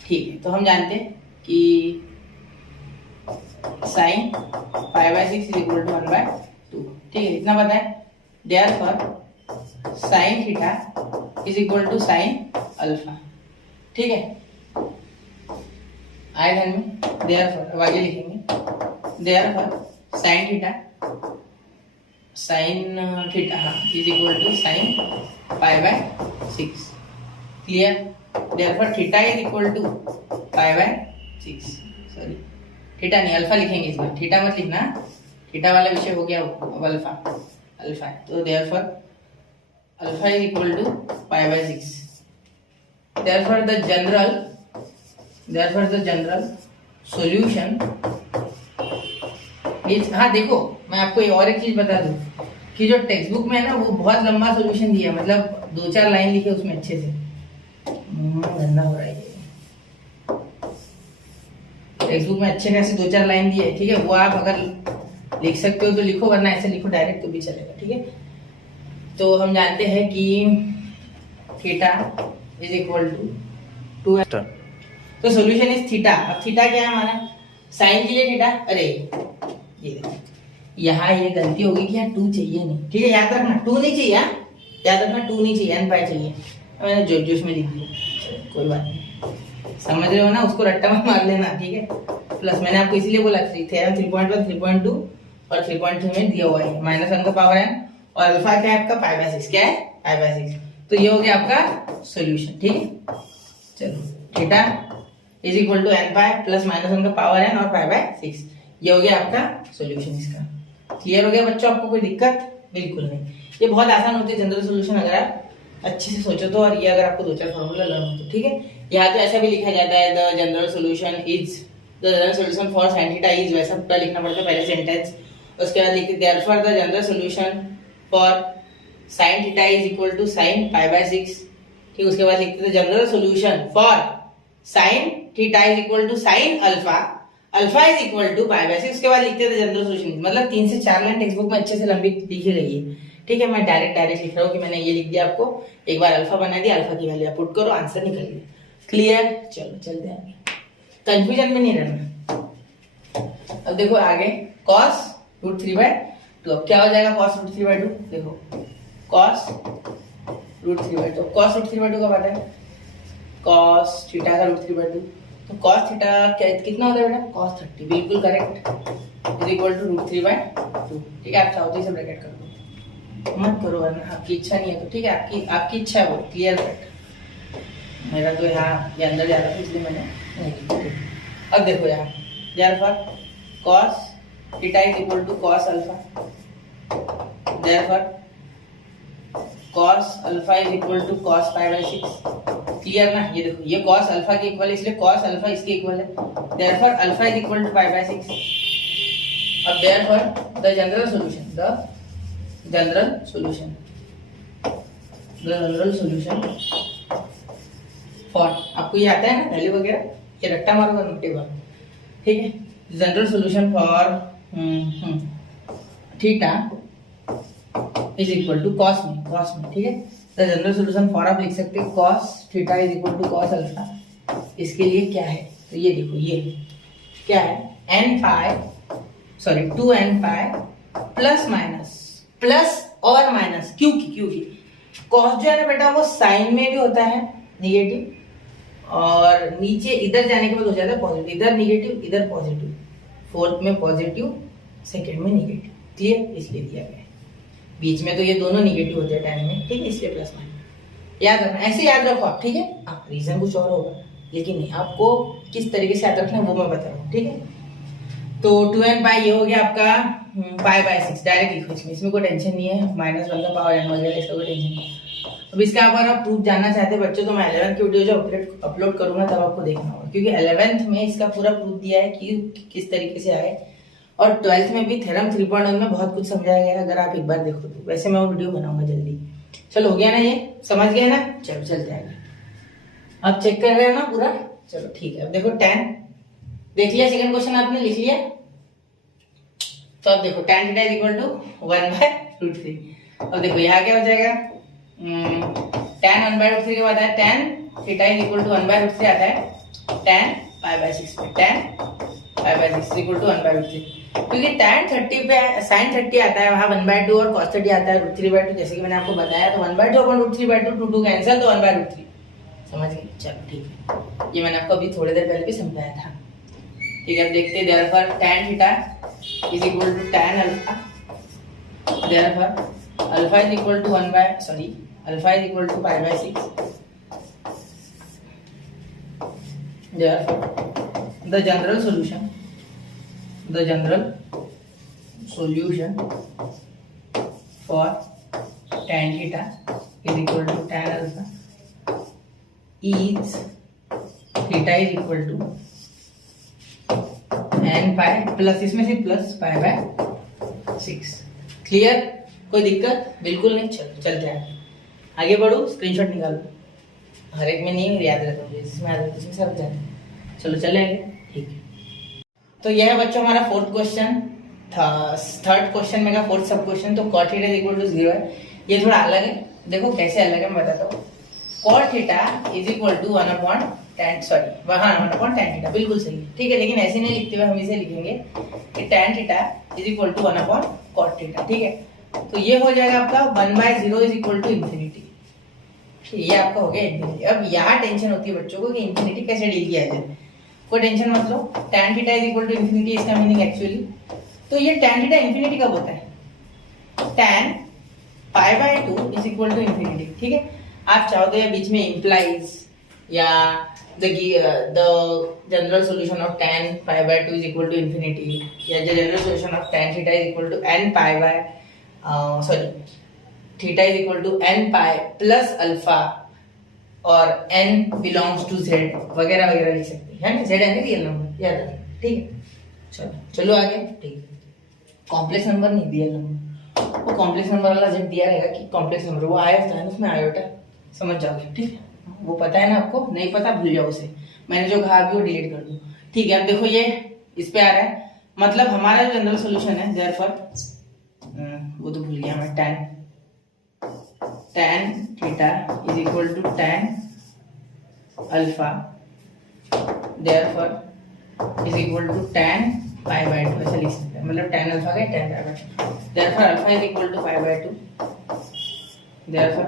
ठीक है। तो हम जानते हैं कि साइन π/6 इज इक्वल टू 1/2, ठीक है, इतना पता है। Therefore sine theta is equal to sine alpha, ठीक है, आए ध्यान में। देयरफॉर अब आगे लिखेंगे, therefore sine theta sine theta is equal to sine pi by 6. Clear. Therefore theta is equal to pi by 6. Sorry theta नहीं, अल्फा लिखेंगे इस बार, थीटा मत लिखना, थीटा वाला विषय हो गया. अब अल्फा अल्फा है तो therefore alpha is equal to pi by 6. Therefore the general solution is, हाँ देखो मैं आपको और एक चीज बता दूं कि जो टेक्स्ट बुक में है ना वो बहुत लंबा सॉल्यूशन दिया है, मतलब 2-4 लाइन लिखे उसमें अच्छे से. गंदा हो रहा है ये. टेक्स्ट बुक में अच्छे खासे 2-4 लाइन दिए, ठीक है. वो आप अगर लिख सकते हो तो लिखो, वरना ऐसे लिखो डायरेक्ट तो भी चलेगा, ठीक है. तो हम जानते हैं कि थीटा इज इक्वल टू 2. तो सॉल्यूशन इज थीटा. अब थीटा क्या है हमारा, साइन के लिए थीटा. अरे ये देखो यहाँ ये गलती होगी कि यहाँ 2 चाहिए नहीं, ठीक है. याद रखना 2 नहीं चाहिए, याद रखना 2 नहीं चाहिए, n पाई चाहिए. मैंने जोश में लिख दिया, कोई बात नहीं, समझ रहे हो ना, उसको रट्टा में मार लेना, ठीक है. प्लस मैंने आपको इसलिए बोला थ्योरम 3.1 3.2 और 3.3 में दिया हुआ है -1 का पावर n और अल्फा क्या है आपका पाई बाय 6. क्या है पाई बाय 6. तो ये हो गया आपका सॉल्यूशन, ठीक है. चलो theta is equal to n pi plus -1 का पावर n और पाई बाय 6. ये हो गया आपका सॉल्यूशन इसका. क्लियर हो गया बच्चों, आपको कोई दिक्कत बिल्कुल नहीं. ये बहुत आसान होती है जनरल सॉल्यूशन अगर आप अच्छे से सोचो तो, और ये अगर आपको 2-4 फॉर्मूला लर्न हो तो, ठीक है. यहाँ तो ऐसा भी लिखा जाता है the general solution for sine theta is, वैसा पूरा लिखना पड़ता है पहले सेंटेंस. उसके बाद लिखते therefore the general solution for sine theta is equal to sine pi by 6. ठीक. उसके बाद लिखते थे general solution for sine theta is equal to sine alpha is equal to pi by 6. उसके बाद लिखते थे जनरल सॉल्यूशन. मतलब 3 से 4 लाइन टेक्स्ट बुक में अच्छे से लंबी लिखी गई है, ठीक है. मैं डायरेक्ट लिख रहा हूँ कि मैंने ये लिख दिया आपको, एक बार अल्फा बना दिया, अल्फा की वैल्यू पुट करो, आंसर निकल गया. क्लियर. चलो चलते हैं, कंफ्यूजन में नहीं रहना. अब देखो आगे cos √3/2. अब क्या हो जाएगा cos √3/2. देखो cos √3/2. cos √3/2 का पता है, cos थीटा का √3/2. तो cos थीटा कितना होता है बेटा, cos 30. बिल्कुल करेक्ट. Is equal to √3/2. ठीक है. आप चाहो तो इसे ब्रैकेट कर दो, मत करो वरना आपकी इच्छा नहीं है तो, ठीक है. आपकी इच्छा है वो, क्लियर कट. मेरा तो यहाँ ये अंदर जा रहा था इसलिए मैंने नहीं किया. अब देखो यहाँ therefore cos theta is equal to cos alpha. Therefore cos alpha is equal to cos pi by 6. Clear ना. ये देखो ये cos अल्फा के इक्वल है, इसलिए cos अल्फा इसके इक्वल है. Therefore alpha is equal to pi by 6. अब therefore the general solution for, आपको ये आता है ना वैल्यू वगैरह, ये रट्टा मारो और नोटेबल, ठीक है. General solution for theta is equal to cos में, ठीक है. द जनरल सॉल्यूशन फॉर आप लिख सकते हैं cos theta is equal to cos alpha. इसके लिए क्या है तो ये देखो, ये क्या है 2n पाई प्लस और माइनस, क्योंकि cos जो है ना बेटा वो साइन में भी होता है निगेटिव, और नीचे इधर जाने के बाद हो जाता है पॉजिटिव. इधर निगेटिव इधर पॉजिटिव, फोर्थ में पॉजिटिव सेकंड में निगेटिव. क्लियर. इसलिए दिया गया है. बीच में तो ये दोनों निगेटिव होते हैं टाइम में, ठीक है. इसलिए प्लस माइनस याद रखना, ऐसे याद रखो आप, ठीक है. हाँ रीजन कुछ और होगा लेकिन नहीं, आपको किस तरीके से याद रखना है वो मैं बता रहा हूँ, ठीक है. तो 2n पाई ये हो गया आपका पाई बाय 6. डायरेक्ट लिखो इसमें कोई टेंशन नहीं है. -1 का पावर n हो जाएगा, इसका कोई टेंशन नहीं. अब इसका अगर आप प्रूफ जानना चाहते हैं बच्चों तो मैं 11th की वीडियो जो अपलोड करूंगा तब आपको देखना होगा, क्योंकि 11th में इसका पूरा प्रूफ दिया है कि किस तरीके से आए, और 12th में भी थ्योरम 3.1 में बहुत कुछ समझाया गया है. अगर आप एक बार देखो तो, वैसे मैं वो वीडियो बनाऊंगा जल्दी. चलो हो गया ना, ये समझ गए ना. चलो चलते हैं. आप चेक कर रहे हो ना पूरा. चलो ठीक है. अब देखो tan देख लिया, सेकंड क्वेश्चन आपने लिख लिया. तो अब देखो tan theta is equal to 1/√3. अब देखो यहाँ क्या हो जाएगा, tan 1/√3 के बाद है tan theta is equal to 1/√3 आता है tan पाई बाय 6 पे. tan pi by 6 equal to 1/√3, क्योंकि tan 30 पे sin 30 आता है, वहाँ 1/2 और cos 30 आता है √3/2. जैसे कि मैंने आपको बताया, तो 1/2 अपन √3/2 2 कैंसिल, तो 1/√3. समझ गए. चलो ठीक है. ये मैंने आपको अभी थोड़ी देर पहले भी समझाया था, ठीक है. अब देखते हैं therefore tan theta is equal to tan alpha Therefore alpha is equal to alpha is equal to pi by 6. Therefore the general solution for tan theta is equal to tan alpha is theta is equal to n pi plus इसमें से plus pi by 6. Clear? कोई दिक्कत? बिल्कुल नहीं. चलो चलते हैं आगे बढ़ो. स्क्रीनशॉट निकालो. हर एक में नहीं याद रखो, जिसमें याद रखो उसमें सब जाए. चलो चले आगे. ठीक है. तो यह है बच्चों हमारा फोर्थ क्वेश्चन. थर्ड क्वेश्चन में का फोर्थ सब क्वेश्चन. तो cot थीटा इक्वल टू 0 है. ये थोड़ा अलग है. देखो कैसे अलग है मैं बताता हूँ. cot theta is equal to 1 upon tan theta. बिल्कुल सही है. ठीक है. लेकिन ऐसे नहीं लिखते हुए हम इसे लिखेंगे कि tan theta is equal to 1 upon cot theta. ठीक है. तो ये हो जाएगा आपका 1/0 इज इक्वल टू इंफिनिटी. ये आपका हो गया इंफिनिटी. अब यहाँ टेंशन होती है बच्चों को कि इंफिनिटी कैसे डील किया जाए. कोई टेंशन मत लो. tan theta is equal to infinity इसका मीनिंग एक्चुअली. तो ये tan थीटा इंफिनिटी कब होता है? tan pi by 2 is equal to infinity. ठीक है. आप चाहो तो ये बीच में इंप्लाइज या the general solution of tan pi by 2 is equal to infinity या the general solution of tan theta is equal to n pi by theta is equal to n pi plus alpha और n belongs to z वगैरह वगैरह लिख सकते हैं. z है real number. याद रखिए. ठीक है. चलो आगे. ठीक है. कॉम्प्लेक्स नंबर नहीं, रियल नंबर. वो कॉम्प्लेक्स नंबर वाला जब दिया रहेगा कि कॉम्प्लेक्स नंबर वो आया होता है उसमें आयोटा समझ जाओगे. ठीक है. वो पता है ना आपको. नहीं पता भूल जाओ उसे. मैंने जो कहा अभी वो डिलीट कर दो. ठीक है. अब देखो ये इस पे आ रहा है. मतलब हमारा जो जनरल सॉल्यूशन है देयरफॉर वो तो भूल गया मैं. tan theta is equal to tan alpha therefore is equal to tan pi by 2 ऐसा लिख सकते हैं. मतलब tan अल्फा का tan pi by 2. Therefore alpha is equal to pi by 2. Therefore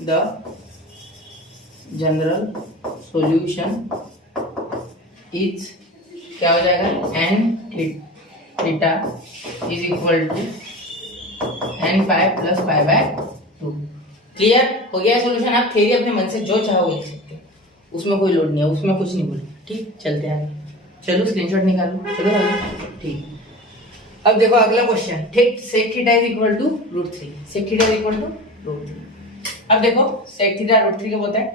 the general solution is क्या हो जाएगा? n theta is equal to n pi plus pi by 2. Clear हो गया सॉल्यूशन. आप थ्योरी अपने मन से जो चाहो लिख सकते हो. उसमें कोई लोड नहीं है. उसमें कुछ नहीं बोलो. ठीक. चलते हैं आगे. चलो स्क्रीनशॉट निकालो. चलो आगे. ठीक. अब देखो अगला क्वेश्चन. ठीक. sec theta is equal to √3. sec theta is equal to √3. अब देखो sec थीटा √3 क्या होता है?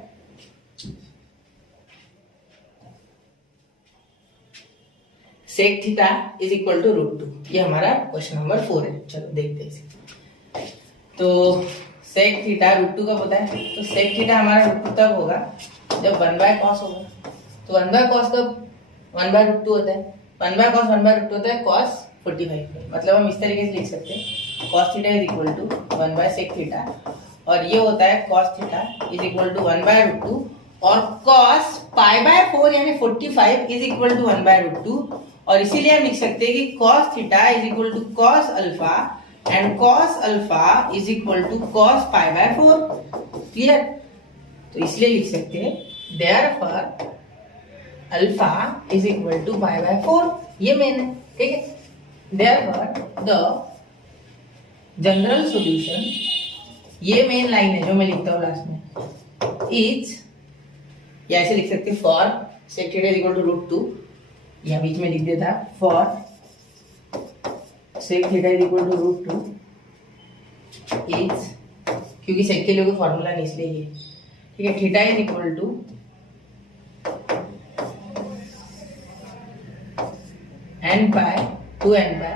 sec theta is equal to √2. ये हमारा क्वेश्चन नंबर 4 है. चलो देखते हैं इसे. तो sec थीटा √2 कब होता है? तो sec थीटा हमारा √2 तब होगा जब 1/cos होगा. तो 1/cos कब 1/√2 होता है? 1/cos 1/√2 होता है cos 45. मतलब हम इस तरीके से लिख सकते हैं cos theta is equal to 1/sec theta और ये होता है cos theta is equal to 1/√2 और cos पाई बाय 4 यानी 45 इज इक्वल टू 1/√2. और इसीलिए हम लिख सकते हैं कि cos theta is equal to cos alpha and cos alpha is equal to cos pi by 4. Clear? तो इसलिए लिख सकते हैं therefore alpha is equal to pi by 4. ये मेन है. ठीक है. देयरफॉर द जनरल सॉल्यूशन, ये मेन लाइन है जो मैं लिखता हूँ लास्ट में, इज या ऐसे लिख सकते for sec theta is equal to √2. यहाँ बीच में लिख देता for sec theta is equal to √2 is, क्योंकि sec के लिए कोई फॉर्मूला नहीं इसलिए ये. ठीक है. Theta is equal to n pi 2n pi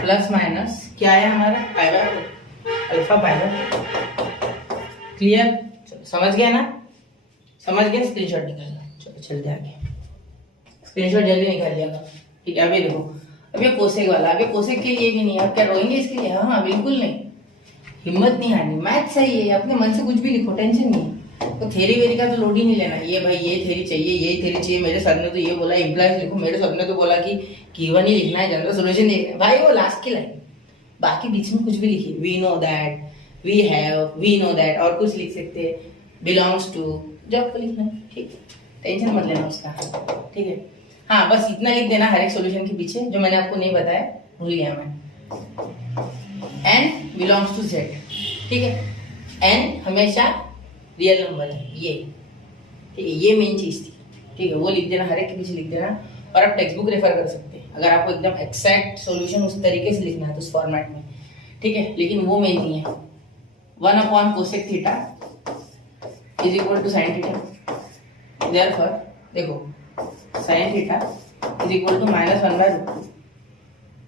plus minus क्या है हमारा pi by alpha pi by. Clear? समझ गया ना? समझ गया. स्क्रीनशॉट निकालना. चलो चलते आगे. स्क्रीनशॉट जल्दी निकाल लिया. ठीक है. अभी देखो अब ये कोसेक वाला. अभी कोसेक के लिए भी नहीं है. क्या रोएंगे इसके लिए? हाँ बिल्कुल नहीं. हिम्मत नहीं हारनी. मैथ सही है. अपने मन से कुछ भी लिखो. टेंशन नहीं. तो थेरी वेरी का तो लोड ही नहीं लेना. ये भाई ये थेरी चाहिए, ये थेरी चाहिए, मेरे सर ने तो ये बोला इम्प्लाइज लिखो, मेरे सर ने तो बोला कि कीवर्ड ही लिखना है, जनरल सॉल्यूशन नहीं लिखना भाई. वो लास्ट की लाइन. बाकी बीच में कुछ भी लिखिए. We know that, we have, we know that और कुछ लिख सकते हैं. बिलोंग्स टू जो आपको लिखना है. ठीक है. टेंशन मत लेना उसका. ठीक है. हाँ बस इतना लिख देना हर एक सॉल्यूशन के पीछे जो मैंने आपको नहीं बताया. भूल गया मैं. n बिलोंग्स टू z, ठीक है। n हमेशा रियल नंबर है, ये ठीक है, ये मेन चीज थी, ठीक है। वो लिख देना, हर एक के पीछे लिख देना, और आप टेक्स्ट बुक रेफर कर सकते हैं अगर आपको एकदम एक्सैक्ट सॉल्यूशन उस तरीके से लिखना है तो उस फॉर्मेट में, ठीक है। लेकिन वो मेन नहीं है। 1 cosec theta is equal to sine theta, therefore देखो sine theta is equal to -1/√2।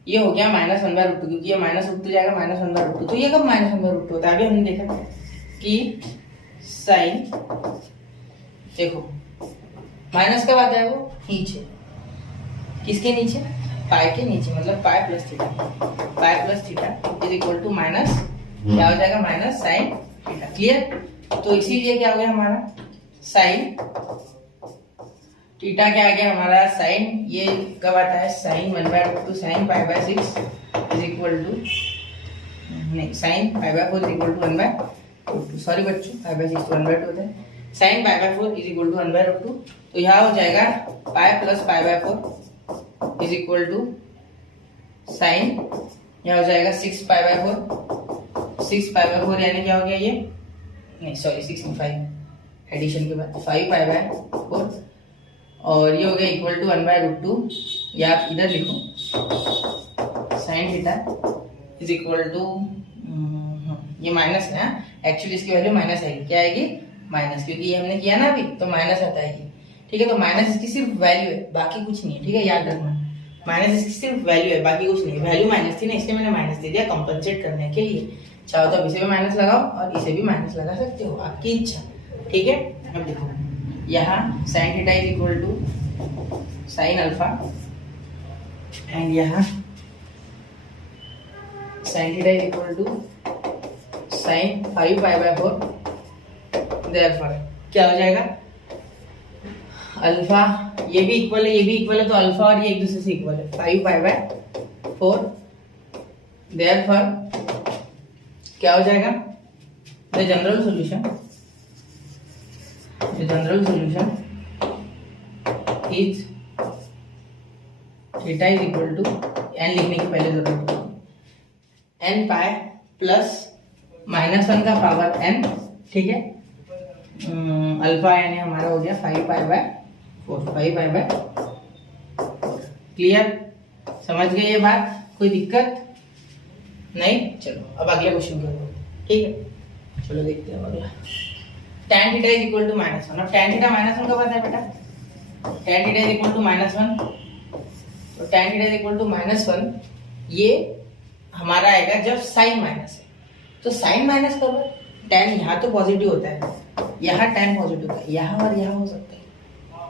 ये हो गया -1/√2, क्योंकि ये -√2 जाएगा -1/√2, तो ये कब -1/√2 होता है? अभी हमने देखा कि साइन, देखो माइनस कब आता है? वो नीचे, किसके नीचे? पाई के नीचे, मतलब pi plus theta, pi plus theta is equal to minus, क्या हो जाएगा? Minus sine theta. क्लियर? तो इसीलिए क्या हो गया हमारा साइन थीटा, क्या आ गया हमारा साइन, ये कब आता है? Sine 1/√2 sine π/6 is equal to, नहीं sine π/4 is equal to 1/√2, sorry बच्चों, π/6 तो 1/2 होता है, साइन π/4 इज इक्वल टू 1/√2। तो यहाँ हो जाएगा pi plus π/4 is equal to sine, यहाँ हो जाएगा 6π/4, 6π/4 यानी क्या हो गया ये, नहीं सॉरी 6 नहीं 5, एडिशन के बाद 5π/4, और ये हो गया इक्वल टू 1/√2, या आप इधर लिखो sine theta is equal to, ये माइनस है, एक्चुअली इसकी वैल्यू माइनस आएगी, क्या आएगी? माइनस, क्योंकि ये हमने किया ना अभी, तो माइनस आता है, ठीक है। तो माइनस इसकी सिर्फ वैल्यू है, बाकी कुछ नहीं है, ठीक है, याद रखना। माइनस इसकी सिर्फ वैल्यू है, बाकी कुछ नहीं। वैल्यू माइनस थी ना, इसलिए मैंने माइनस दे दिया कंपनसेट करने के लिए। चाहो तो अब इसे भी माइनस लगाओ और इसे भी माइनस लगा सकते हो, आपकी इच्छा, ठीक है। अब देखो यहाँ sine theta is equal to sine alpha, and यहाँ sine theta is equal to sine 5π/4, therefore क्या हो जाएगा? अल्फा, ये भी इक्वल है, ये भी इक्वल है, तो अल्फा और ये एक दूसरे से इक्वल है, 5π/4, देयरफॉर क्या हो जाएगा? The general solution is theta is equal to, n लिखने की पहले जरूरत है, n पाई प्लस -1 का पावर n, ठीक है। अल्फा यानी हमारा हो गया 5π/4, 5π/4। क्लियर? समझ गए ये बात? कोई दिक्कत नहीं? चलो अब अगले क्वेश्चन करो, ठीक है। चलो देखते हैं अगला। tan theta is equal to -1। अब tan थीटा -1 कब आता है बेटा? tan theta is equal to -1, तो tan theta is equal to -1 ये हमारा आएगा जब साइन माइनस है। तो साइन माइनस कब है? tan यहाँ तो पॉजिटिव होता है, यहाँ tan पॉजिटिव होता है, यहाँ और यहाँ हो सकता है,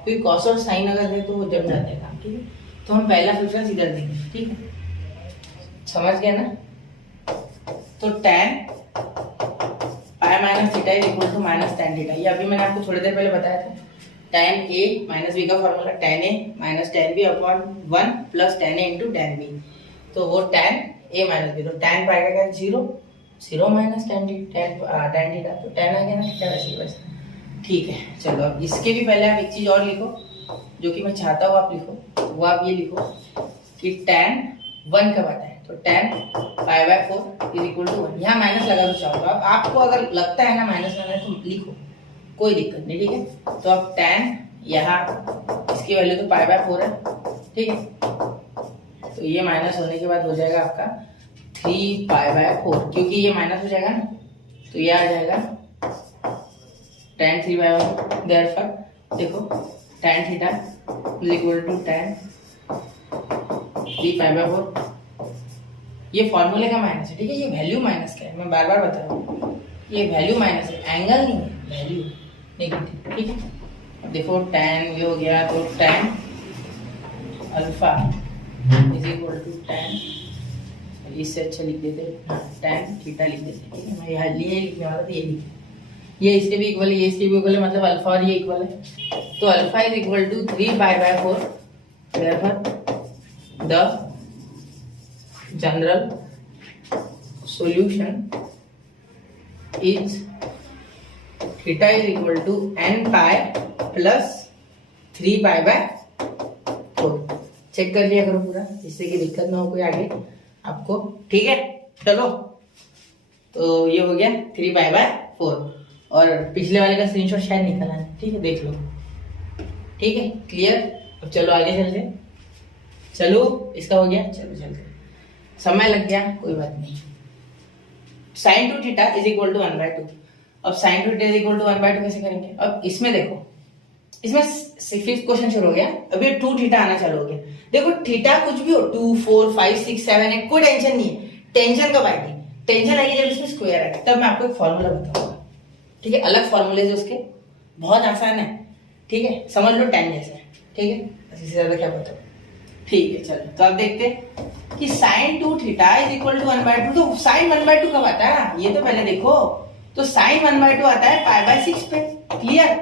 क्योंकि कॉस और साइन अगर है तो वो जम जाते हैं काम, ठीक है। तो हम पहला प्रेफरेंस इधर देंगे, ठीक है, समझ गया ना। तो tan पाई - theta is equal to -tan theta, ये अभी मैंने आपको थोड़ी देर पहले बताया था। tan a - b का formula tan a - tan b upon 1 plus tan a into tan b, तो वो tan a - b, तो tan पाई का क्या? 0 माइनस tan थीटा, तो tan आ गया ना, थीटा वैसे। ठीक है, चलो अब इसके भी पहले आप एक चीज और लिखो, जो कि मैं चाहता हूँ आप लिखो, वो आप ये लिखो कि tan 1 कब आता है? तो tan π/4 इज इक्वल टू 1। यहाँ माइनस लगा दो चाहो तो, अब आपको अगर लगता है ना माइनस लगाना है तो लिखो, कोई दिक्कत नहीं, ठीक है। तो अब tan यहाँ इसकी वैल्यू तो π/4 है, ठीक है, तो ये माइनस होने के बाद हो जाएगा आपका 3π/4, क्योंकि ये माइनस हो जाएगा ना, तो ये आ जाएगा tan 3/1। देयरफॉर देखो tan theta is equal to tan 3π/4, ये फॉर्मूले का माइनस है, ठीक है। ये वैल्यू माइनस का है, मैं बार बार बता रहा हूँ, ये वैल्यू माइनस है, एंगल नहीं है, वैल्यू नेगेटिव, ठीक है। देखो tan ये हो गया, तो tan alpha is equal to tan, इससे अच्छा लिख देते हैं tan थीटा लिख देते हैं, ठीक है। मैं यहाँ ये लिखने वाला था, ये लिख, ये इसके भी इक्वल है, ये इसके भी इक्वल है, मतलब अल्फा और ये इक्वल है, तो alpha is equal to 3π/4, therefore the general solution is theta is equal to n pi plus 3π/4। Check कर लिया करो पूरा, जिससे कि दिक्कत ना हो कोई आगे आपको, ठीक है। चलो तो ये हो गया 3π/4 और पिछले वाले का स्क्रीनशॉट शायद निकाला है, ठीक है देख लो, ठीक है क्लियर। अब चलो आगे चलते, चलो इसका हो गया, चलो चलते, समय लग गया कोई बात नहीं। sin 2 theta is equal to 1/2। अब sin 2 theta is equal to 1/2 कैसे करेंगे? अब इसमें देखो, इसमें फिफ्थ क्वेश्चन शुरू हो गया, अभी 2 थीटा आना चालू हो गया। देखो थीटा कुछ भी हो, 2 4 5 6 7 है, कोई टेंशन नहीं है। टेंशन कब आएगी? टेंशन आएगी जब इसमें स्क्वायर आएगा, तब मैं आपको एक फॉर्मूला बताऊंगा, ठीक है। अलग फॉर्मूले जो उसके बहुत आसान है, ठीक है, समझ लो tan जैसा है, ठीक है, इससे ज्यादा क्या बताओ, ठीक है। चलो तो अब देखते हैं कि sin 2 theta is equal to 1/2। तो sin 1/2 कब आता है ये तो पहले देखो, तो sin 1/2 आता है π/6 पे, क्लियर।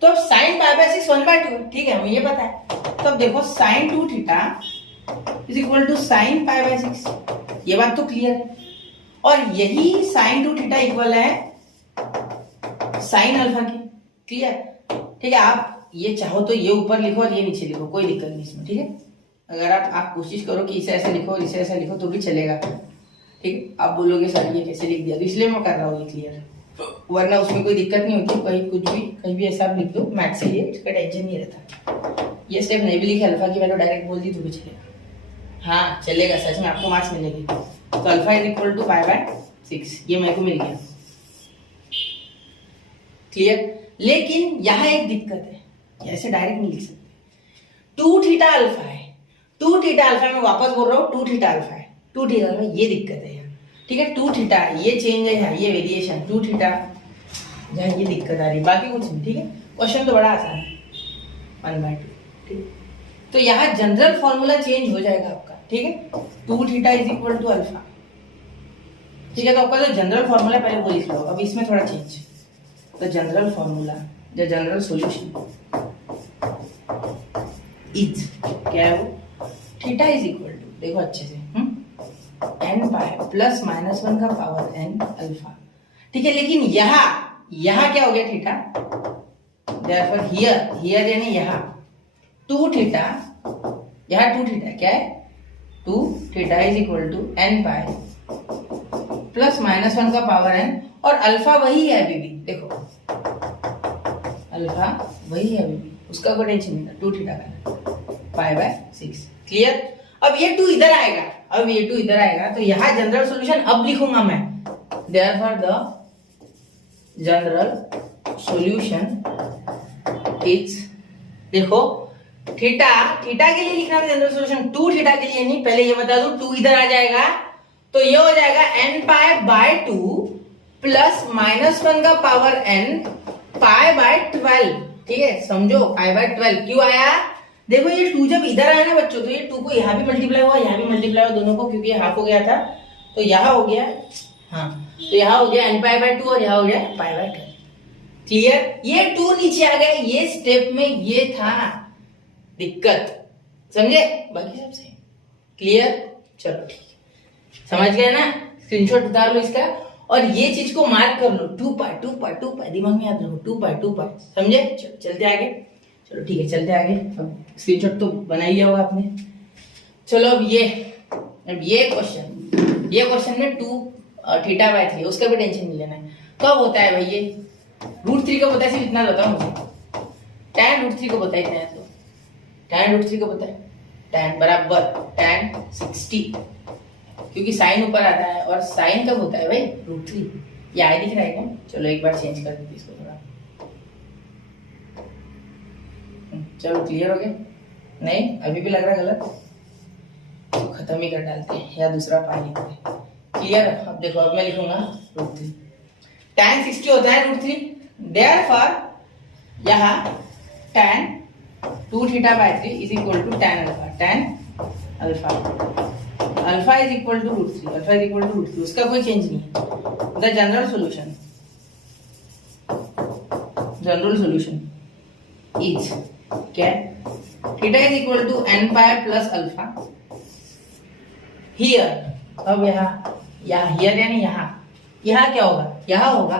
तो अब sin π/6 1/2, ठीक है, हमें ये पता है। तो अब देखो sin 2 theta is equal to sin π/6, ये बात तो क्लियर है। और यही sin 2 थीटा इक्वल है sin अल्फा की, क्लियर, ठीक है। आप ये चाहो तो ये ऊपर लिखो और ये नीचे लिखो, कोई दिक्कत नहीं इसमें, ठीक है। अगर आप कोशिश करो कि इसे ऐसे लिखो, इसे ऐसे लिखो तो भी चलेगा, ठीक है। आप बोलोगे सर ये कैसे लिख दिया, तो इसलिए मैं कर रहा हूँ ये क्लियर, वरना उसमें कोई दिक्कत नहीं होती, कहीं भी ऐसा आप लिख दो, मैथ से ये इसका टेंशन नहीं रहता। ये स्टेप नहीं भी लिखे, अल्फा की वैल्यू डायरेक्ट बोल दी तो भी चलेगा, हाँ चलेगा, सच में आपको मार्क्स मिलेगी। तो अल्फा इज इक्वल टू π/6, ये मेरे को मिल गया, क्लियर। लेकिन यहाँ एक दिक्कत है, ऐसे डायरेक्ट नहीं लिख सकते। 2 थीटा अल्फा है, 2 थीटा अल्फा, मैं वापस बोल रहा हूँ 2 थीटा अल्फा है, 2 थीटा अल्फा, ये दिक्कत है यहाँ, ठीक है। 2 थीटा ये चेंज है यहाँ, ये वेरिएशन 2 थीटा यहाँ, ये दिक्कत आ रही, बाकी कुछ नहीं, ठीक है। क्वेश्चन तो बड़ा आसान है, 1/2, ठीक है। तो यहाँ जनरल फॉर्मूला चेंज हो जाएगा आपका, ठीक है। 2 theta is equal to alpha, ठीक है। तो आपका जो जनरल फॉर्मूला पहले वो लिख लो, अब इसमें थोड़ा चेंज। तो जनरल फॉर्मूला, जो जनरल सॉल्यूशन इज क्या है वो, थीटा इज इक्वल टू, देखो अच्छे से, n पाई प्लस -1 का पावर n अल्फा, ठीक है। लेकिन यहाँ क्या हो गया थीटा, देयरफॉर हियर यानी यहाँ 2 थीटा, यहाँ 2 थीटा क्या है, 2 theta is equal to n pi plus -1 का पावर n, और अल्फा वही है अभी भी, देखो अल्फा वही है अभी भी, उसका कोई टेंशन नहीं था, 2 थीटा का π/6, क्लियर। अब ये 2 इधर आएगा, अब ये 2 इधर आएगा, तो यहाँ जनरल सॉल्यूशन अब लिखूंगा मैं, therefore the general solution is, देखो थीटा के लिए लिखना है जनरल सॉल्यूशन, 2 थीटा के लिए नहीं, पहले ये बता दूं 2 इधर आ जाएगा, तो ये हो जाएगा n/2 प्लस -1 का पावर n π/12, ठीक है, समझो π/12 क्यों आया, देखो ये 2 जब इधर आया ना बच्चों, तो ये 2 को यहाँ भी मल्टीप्लाई हुआ, यहाँ भी मल्टीप्लाई हुआ, दोनों को, क्योंकि ये हाफ हो गया था, तो यहाँ हो गया, हाँ तो यहाँ हो गया n/2 और यहाँ हो गया π/12, क्लियर। ये 2 नीचे आ गया, ये स्टेप में ये था दिक्कत, समझे, बाकी सब सही, क्लियर। चलो ठीक है, समझ गए ना, स्क्रीनशॉट उतार लो इसका, और ये चीज को मार्क कर लो, 2π दिमाग में याद रखो, 2π, समझे। चलते आगे, चलो ठीक है चलते आगे। अब स्क्रीनशॉट तो बना ही होगा आपने। चलो अब ये क्वेश्चन में 2 θ/3, उसका भी टेंशन नहीं लेना है। कब होता है भाई ये, √3 का पता है, सिर्फ इतना बताओ मुझे, tan √3 को पता है, इतना है तो tan √3 को पता है, tan बराबर tan 60, क्योंकि साइन ऊपर आता है, और साइन कब होता है भाई, √3, ये आई दिख रहा है क्या, चलो एक बार चेंज कर देते इसको थोड़ा, चलो क्लियर हो गया, नहीं अभी भी लग रहा है गलत, तो खत्म ही कर डालते हैं, या दूसरा पाई लिखते हैं, क्लियर। अब देखो, अब मैं लिखूंगा √3, tan 60 होता है √3, देयरफॉर यहाँ tan 2 θ/3 is equal to tan alpha, alpha is equal to √3, उसका कोई चेंज नहीं है। द जनरल सॉल्यूशन इज क्या, theta is equal to n pi plus alpha, here, अब यहाँ हियर यानी यहाँ क्या होगा, यहाँ होगा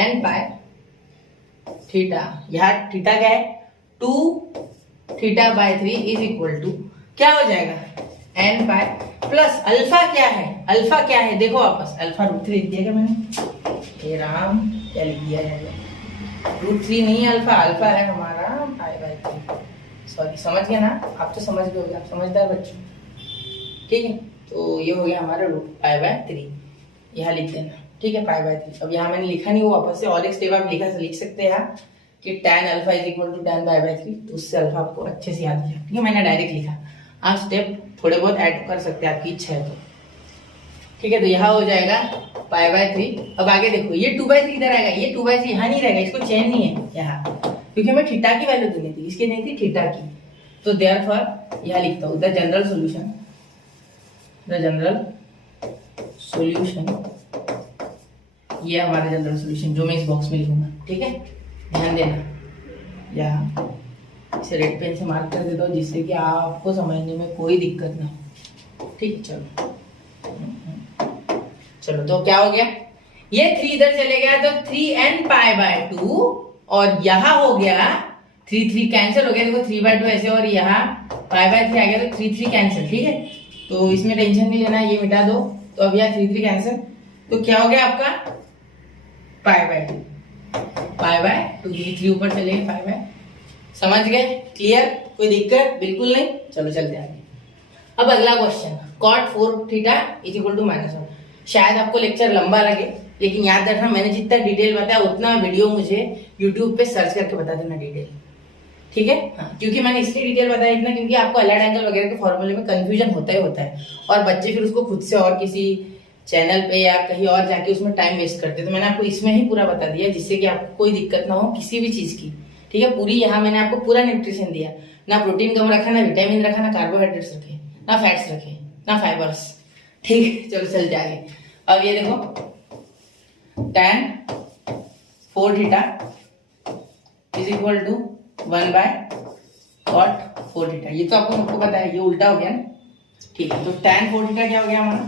n पाई थीटा, यहाँ थीटा क्या है 2 θ/3 इज इक्वल टू क्या हो जाएगा, n पाई प्लस अल्फा क्या है, अल्फा क्या है देखो वापस, अल्फा √3 लिख दिया क्या मैंने, हे राम क्या लिख दिया जाएगा, √3 नहीं है अल्फा, अल्फा है हमारा π/3। सॉरी समझ गया ना, आप तो समझ गए हो, आप समझदार बच्चों, ठीक है। तो ये हो गया हमारा π/3, यहाँ लिख देना, ठीक है π/3। अब यहाँ मैंने लिखा नहीं, वो वापस से और एक स्टेप आप लिख सकते हैं कि tan alpha is equal to tan π/3, तो उससे अल्फा आपको अच्छे से याद हो जाए, ठीक है। मैंने डायरेक्ट लिखा, आप स्टेप थोड़े बहुत ऐड कर सकते हैं, आपकी इच्छा है तो, ठीक है। तो यहाँ हो जाएगा π/3। अब आगे देखो, ये 2/3 इधर आएगा, ये 2/3 यहाँ नहीं रहेगा, इसको चेंज नहीं है यहाँ, क्योंकि हमें थीटा की वैल्यू देनी थी, इसकी नहीं थी थीटा की। तो देयरफॉर यहाँ लिखता हूँ the general solution, the general solution, ये हमारा जनरल सॉल्यूशन जो मैं इस बॉक्स में लिखूंगा, ठीक है। ध्यान देना, यहाँ इसे रेड पेन से मार्क कर देता हूँ जिससे कि आपको समझने में कोई दिक्कत ना हो, ठीक है। चलो तो क्या हो गया, ये 3 इधर चले गया तो 3n π/2, और यहाँ हो गया 3 कैंसिल हो गया, देखो 3/2 ऐसे, और यहाँ π/3 आ गया तो 3 कैंसिल, ठीक है। तो इसमें टेंशन नहीं लेना, ये मिटा दो, तो अब यहाँ 3 कैंसिल, तो क्या हो गया आपका π/2, π/2, ये 3 ऊपर चले गए, π/, समझ गए, क्लियर, कोई दिक्कत बिल्कुल नहीं। चलो चलते आगे। अब अगला question, cot 4θ is equal to -1। शायद आपको लेक्चर लंबा लगे, लेकिन याद रखना मैंने जितना डिटेल बताया उतना वीडियो मुझे यूट्यूब पे सर्च करके बता देना डिटेल, ठीक है। हाँ, क्योंकि मैंने इसलिए डिटेल बताया इतना, क्योंकि आपको अलाइड एंगल वगैरह के फॉर्मूले में कंफ्यूजन होता है, और बच्चे फिर उसको खुद से और किसी चैनल पे या कहीं और जाके उसमें टाइम वेस्ट करते। तो मैंने आपको इसमें ही पूरा बता दिया, जिससे कि आपको कोई दिक्कत ना हो किसी भी चीज की, ठीक है। पूरी यहाँ मैंने आपको पूरा न्यूट्रिशन दिया, ना प्रोटीन कम रखा, ना विटामिन रखा, ना कार्बोहाइड्रेट्स रखे, ना फैट्स रखे, ना फाइबर्स, ठीक है। चलो चलते आगे। अब ये देखो tan 4θ is equal to 1/cot 4θ, ये तो आपको सबको पता है, ये उल्टा हो गया ना, ठीक है। तो tan 4θ क्या हो गया हमारा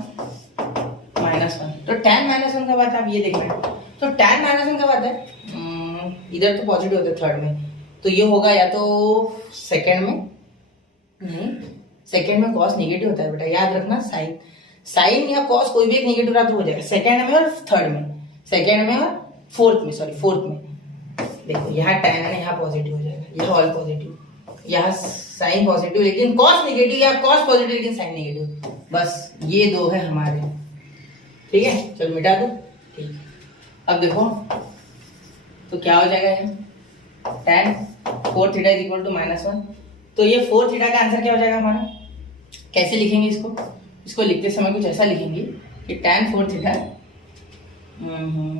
-1। तो tan -1 का बात आप ये देखना है, तो tan -1 का बात है, इधर तो पॉजिटिव होता है थर्ड में, तो ये होगा या तो सेकंड में, नहीं सेकंड में कॉस नेगेटिव होता है बेटा, याद रखना, साइन या कॉस कोई भी एक नेगेटिव रहा तो हो जाएगा, सेकंड में और थर्ड में, सेकंड में और फोर्थ में। देखो यहाँ tan है, यहाँ पॉजिटिव हो जाएगा, यहाँ ऑल पॉजिटिव, यहाँ साइन पॉजिटिव लेकिन कॉस नेगेटिव, या कॉस पॉजिटिव लेकिन साइन नेगेटिव, बस ये दो है हमारे, ठीक है। चलो मिटा दो, ठीक। अब देखो तो क्या हो जाएगा, यहाँ tan 4θ इज इक्वल टू -1, तो ये 4θ का आंसर क्या हो जाएगा हमारा, कैसे लिखेंगे इसको लिखते समय कुछ ऐसा लिखेंगे कि tan 4θ,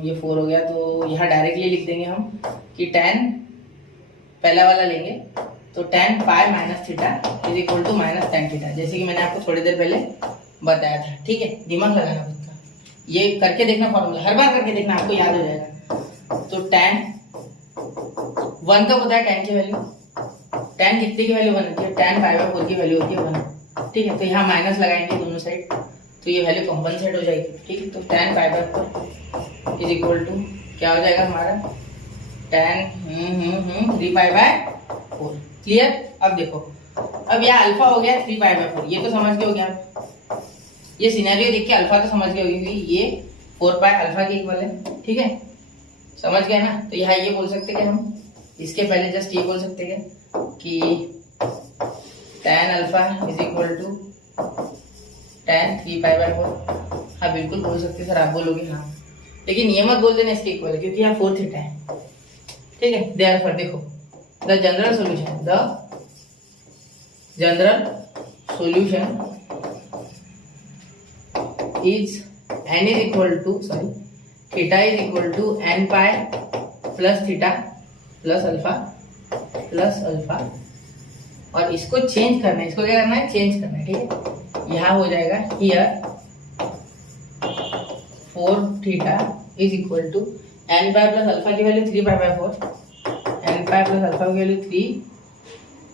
ये 4 हो गया, तो यहाँ डायरेक्टली लिख देंगे हम कि tan, पहला वाला लेंगे तो tan π -θ is equal to -tan θ, जैसे कि मैंने आपको थोड़ी देर पहले बताया था, ठीक है। दिमाग लगाना खुद का, ये करके देखना फॉर्मूला, हर बार करके देखना, आपको याद हो जाएगा। तो tan 1 का होता है tan की वैल्यू, tan कितने की वैल्यू 1 होती है, tan π/4 की वैल्यू होती है 1, ठीक है। तो यहाँ माइनस लगाएंगे दोनों साइड, तो ये वैल्यू कंपनसेट हो जाएगी, ठीक है। तो tan π/4 इज इक्वल टू क्या हो जाएगा हमारा, tan 3π/4, क्लियर। अब देखो, अब यहाँ अल्फा हो गया 3π/4, ये तो समझ गए हो गया, ये सिनेरियो देख के अल्फा तो समझ गए होगी, ये 4π अल्फा के इक्वल है, ठीक है, समझ गए ना। तो यहाँ ये बोल सकते हैं हम, इसके पहले जस्ट ये बोल सकते हैं कि tan alpha is equal to tan 3π/4, हाँ बिल्कुल बोल सकते सर, आप बोलोगे हाँ, लेकिन ये मत बोल देना इसके इक्वल है, क्योंकि यहाँ 4θ है, ठीक है। देयरफॉर देखो the general solution is n is equal to theta is equal to n π plus theta plus alpha, और इसको चेंज करना है, इसको क्या करना है, चेंज करना है, ठीक है। यहाँ हो जाएगा here 4θ is equal to n π plus alpha की वैल्यू 3π/4, n π प्लस अल्फा की वैल्यू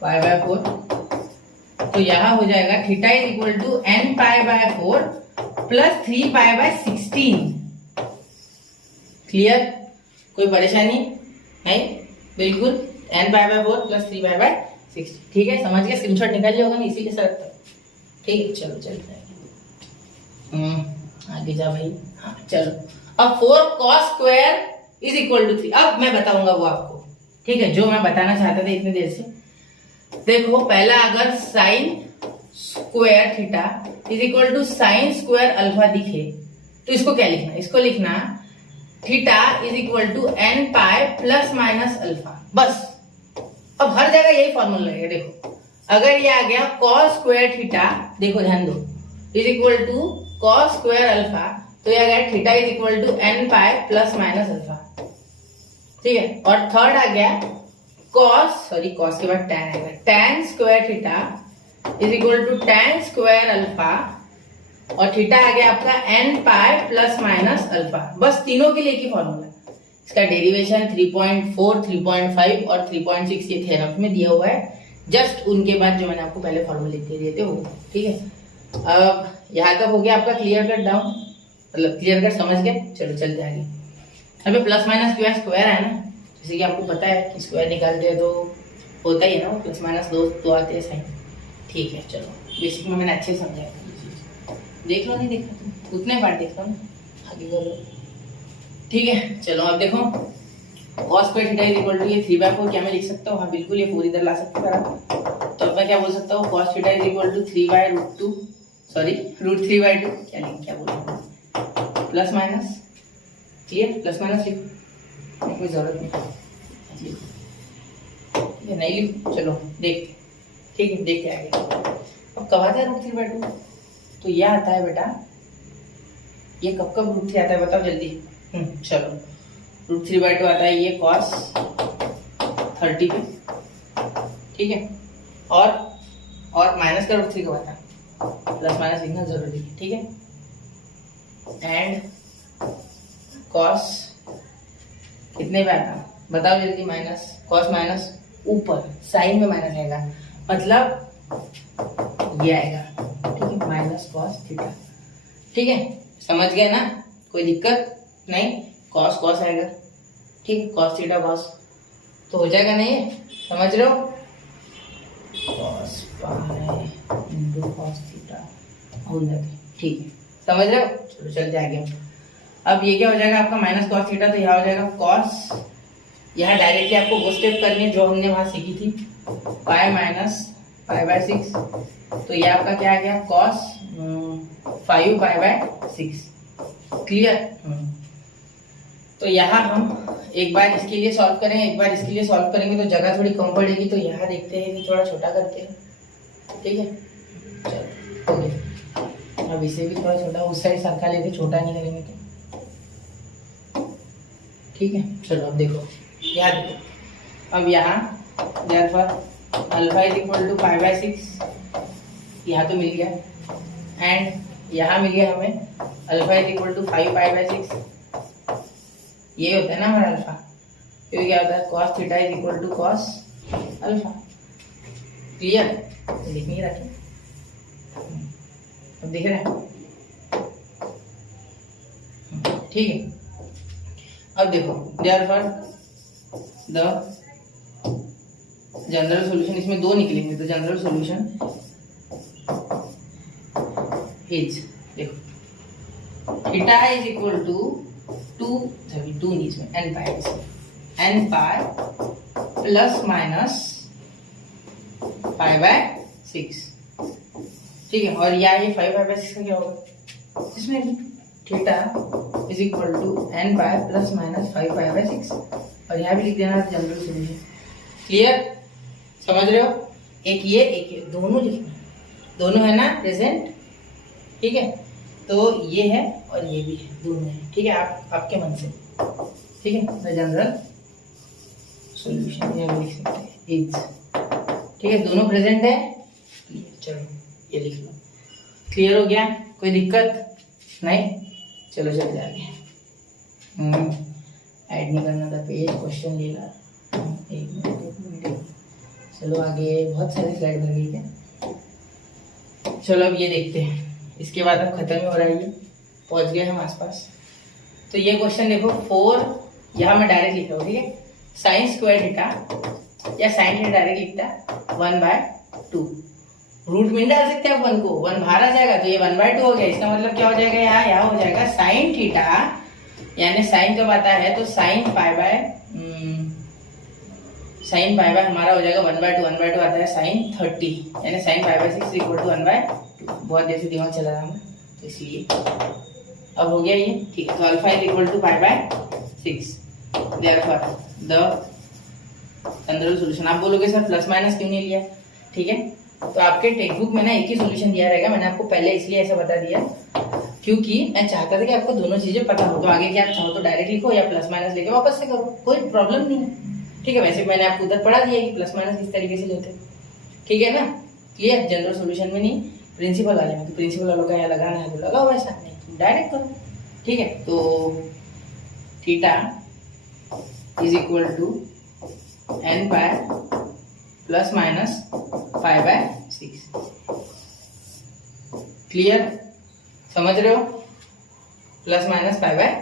3π/4, तो यहाँ हो जाएगा theta is equal to n π/4 plus 3π/16, clear, कोई परेशानी नहीं, बिल्कुल n π/4 प्लस 3π/16, ठीक है। समझ गए, स्क्रीनशॉट निकाल लिया होगा ना, इसी के साथ, ठीक है, चलो चलते हैं। आगे जा भाई। हाँ चलो, अब 4 cos square is equal to 3। अब मैं बताऊंगा वो आपको, ठीक है, जो मैं बताना चाहता था इतनी देर से। देखो पहला, अगर sine square theta is equal to sine square alpha दिखे तो इसको क्या लिखना, इसको लिखना theta is equal to n pi plus minus alpha, बस। अब हर जगह यही फॉर्मूला लगेगा। देखो अगर ये आ गया cos स्क्वायर थीटा, देखो ध्यान दो, is equal to cos square alpha, तो ये आ गया theta is equal to n pi plus minus alpha, ठीक है। और थर्ड आ गया cos के बाद tan आएगा, tan square theta is equal to tan square alpha, और थीटा आ गया आपका n pi plus minus alpha. बस तीनों के लिए एक ही फॉर्मूला। इसका डेरिवेशन 3.4, 3.5 और 3.6 ये थ्योरम में दिया हुआ है। जस्ट उनके बाद जो मैंने आपको पहले फॉर्मूले लिख दिए थे वो, ठीक है। अब यहाँ तक हो गया आपका क्लियर कट डाउन, मतलब क्लियर कट समझ गए। चलो चलते आगे। अभी प्लस माइनस क्यों स्क्वायर है ना, जैसे कि आपको पता है कि स्क्वायर निकालते हैं तो होता ही है ना, वो प्लस माइनस दो आते हैं साइन, ठीक है। चलो बेसिक में मैंने अच्छे से समझाया, देख लो, नहीं देखा तुम उतने पार्ट देख लो ना, आगे करो, ठीक है। चलो अब देखो cos square theta is equal to ये 3/4, क्या मैं लिख सकता हूँ? हाँ बिल्कुल, ये 4 इधर ला सकते हो आप। तो अब मैं क्या बोल सकता हूँ, cos theta is equal to 3/√2, sorry √3/2, क्या बोलूँ, plus minus, clear, plus minus लिखो, कोई जरूरत नहीं, नहीं लिखो। चलो देख, ठीक है, देखते आगे। अब कब आता है √3/2? तो ये आता है बेटा, ये कब √3 आता है बताओ जल्दी। चलो √3/2 आता है ये cos 30 पे, ठीक है। और माइनस का √3 कब आता है, प्लस माइनस लिखना जरूरी है, ठीक है। एंड cos कितने पे आता है बताओ जल्दी, माइनस, cos माइनस ऊपर साइन में माइनस आएगा, मतलब ये आएगा, ठीक है, माइनस cos थीटा, ठीक है। समझ गए ना, कोई दिक्कत नहीं, cos आएगा, ठीक है, cos थीटा cos तो हो जाएगा, नहीं है, समझ रहे हो, cos pi into cos theta हो जाएगा, ठीक है, समझ रहे हो। चलो चलते आगे। अब ये क्या हो जाएगा आपका, माइनस cos थीटा, तो यहाँ हो जाएगा cos, यहाँ डायरेक्टली आपको वो स्टेप करनी है जो हमने वहां सीखी थी, पाई माइनस पाई/6, तो ये आपका क्या आ गया, cos 5 पाई/6, क्लियर। तो यहाँ हम एक बार इसके लिए सॉल्व करेंगे, एक बार इसके लिए सॉल्व करेंगे, तो जगह थोड़ी कम पड़ेगी, तो यहाँ देखते हैं कि थोड़ा छोटा करते हैं, ठीक है। चलो ओके, अब इसे भी थोड़ा छोटा, उस साइड सरका लेके छोटा नहीं करेंगे तो, ठीक है। चलो अब देखो, यहाँ देखो, अब यहाँ therefore alpha is equal to पाई/6, यहाँ तो मिल गया, एंड यहाँ मिल गया हमें अल्फा इज इक्वल टू 5 पाई/6, ये होता है ना हमारा अल्फा, तो क्या होता है, cos theta is equal to cos alpha, clear, लिख नहीं रखे, अब दिख रहा है, ठीक है। अब देखो therefore द जनरल सॉल्यूशन, इसमें दो निकलेंगे, तो जनरल सॉल्यूशन इज, देखो थीटा इज इक्वल टू 2 नहीं, इसमें n पाई प्लस माइनस पाई/6, ठीक है। और या ये 5 पाई/6 का क्या होगा, इसमें theta is equal to n pi plus minus 5 पाई/6, और यहाँ भी लिख देना जनरल सॉल्यूशन, क्लियर, समझ रहे हो। एक ये दोनों लिखना, दोनों है ना प्रेजेंट, ठीक है। तो ये है और ये भी है, दोनों है, ठीक है, आपके मन से, ठीक है। तो जनरल सॉल्यूशन ये लिख सकते हैं इज, ठीक है, दोनों प्रेजेंट है, चलो ये लिख लो, क्लियर हो गया, कोई दिक्कत नहीं। चलो चलते आगे, ऐड नहीं करना था पेज, क्वेश्चन ले ला, एक मिनट, चलो आगे, बहुत सारी स्लाइड बन गई है। चलो अब ये देखते हैं, इसके बाद अब खत्म ही हो रहा है, ये पहुंच गए हम आसपास। तो ये क्वेश्चन देखो 4, यहाँ मैं डायरेक्ट लिख रहा हूँ, ठीक है, साइन स्क्वायर थीटा, या साइन थीटा डायरेक्ट लिखता 1/2, रूट में डाल सकते हैं आप 1 को, 1 बाहर आ जाएगा तो ये 1/2 हो गया। इसका मतलब क्या हो जाएगा, यहाँ हो जाएगा साइन थीटा, यानी साइन जब आता है तो साइन पाई बाय हमारा हो जाएगा 1/2 आता है साइन 30, यानी साइन π/6 इक्वल टू 1/2। बहुत देर से दिमाग चला रहा हूँ तो इसलिए अब हो गया ये, ठीक है। तो alpha is equal to π/6, therefore the general solution. आप बोलोगे सर प्लस माइनस क्यों नहीं लिया, ठीक है। तो आपके टेक्स्ट बुक में ना एक ही सॉल्यूशन दिया रहेगा, मैंने आपको पहले इसलिए ऐसा बता दिया क्योंकि मैं चाहता था कि आपको दोनों चीजें पता हो। तो आगे क्या आप चाहो तो डायरेक्ट लिखो या प्लस माइनस लेके वापस से करो, कोई प्रॉब्लम नहीं है, ठीक है। वैसे मैंने आपको उधर पढ़ा दिया कि प्लस माइनस किस तरीके से लेते हैं, ठीक है ना। क्लियर, जनरल सॉल्यूशन में नहीं, प्रिंसिपल वाले में। तो प्रिंसिपल वालों का यहाँ लगाना है तो लगाओ, ऐसा नहीं डायरेक्ट करो, ठीक है। तो theta is equal to n pi plus minus π/6। Clear, समझ रहे हो, प्लस माइनस π/6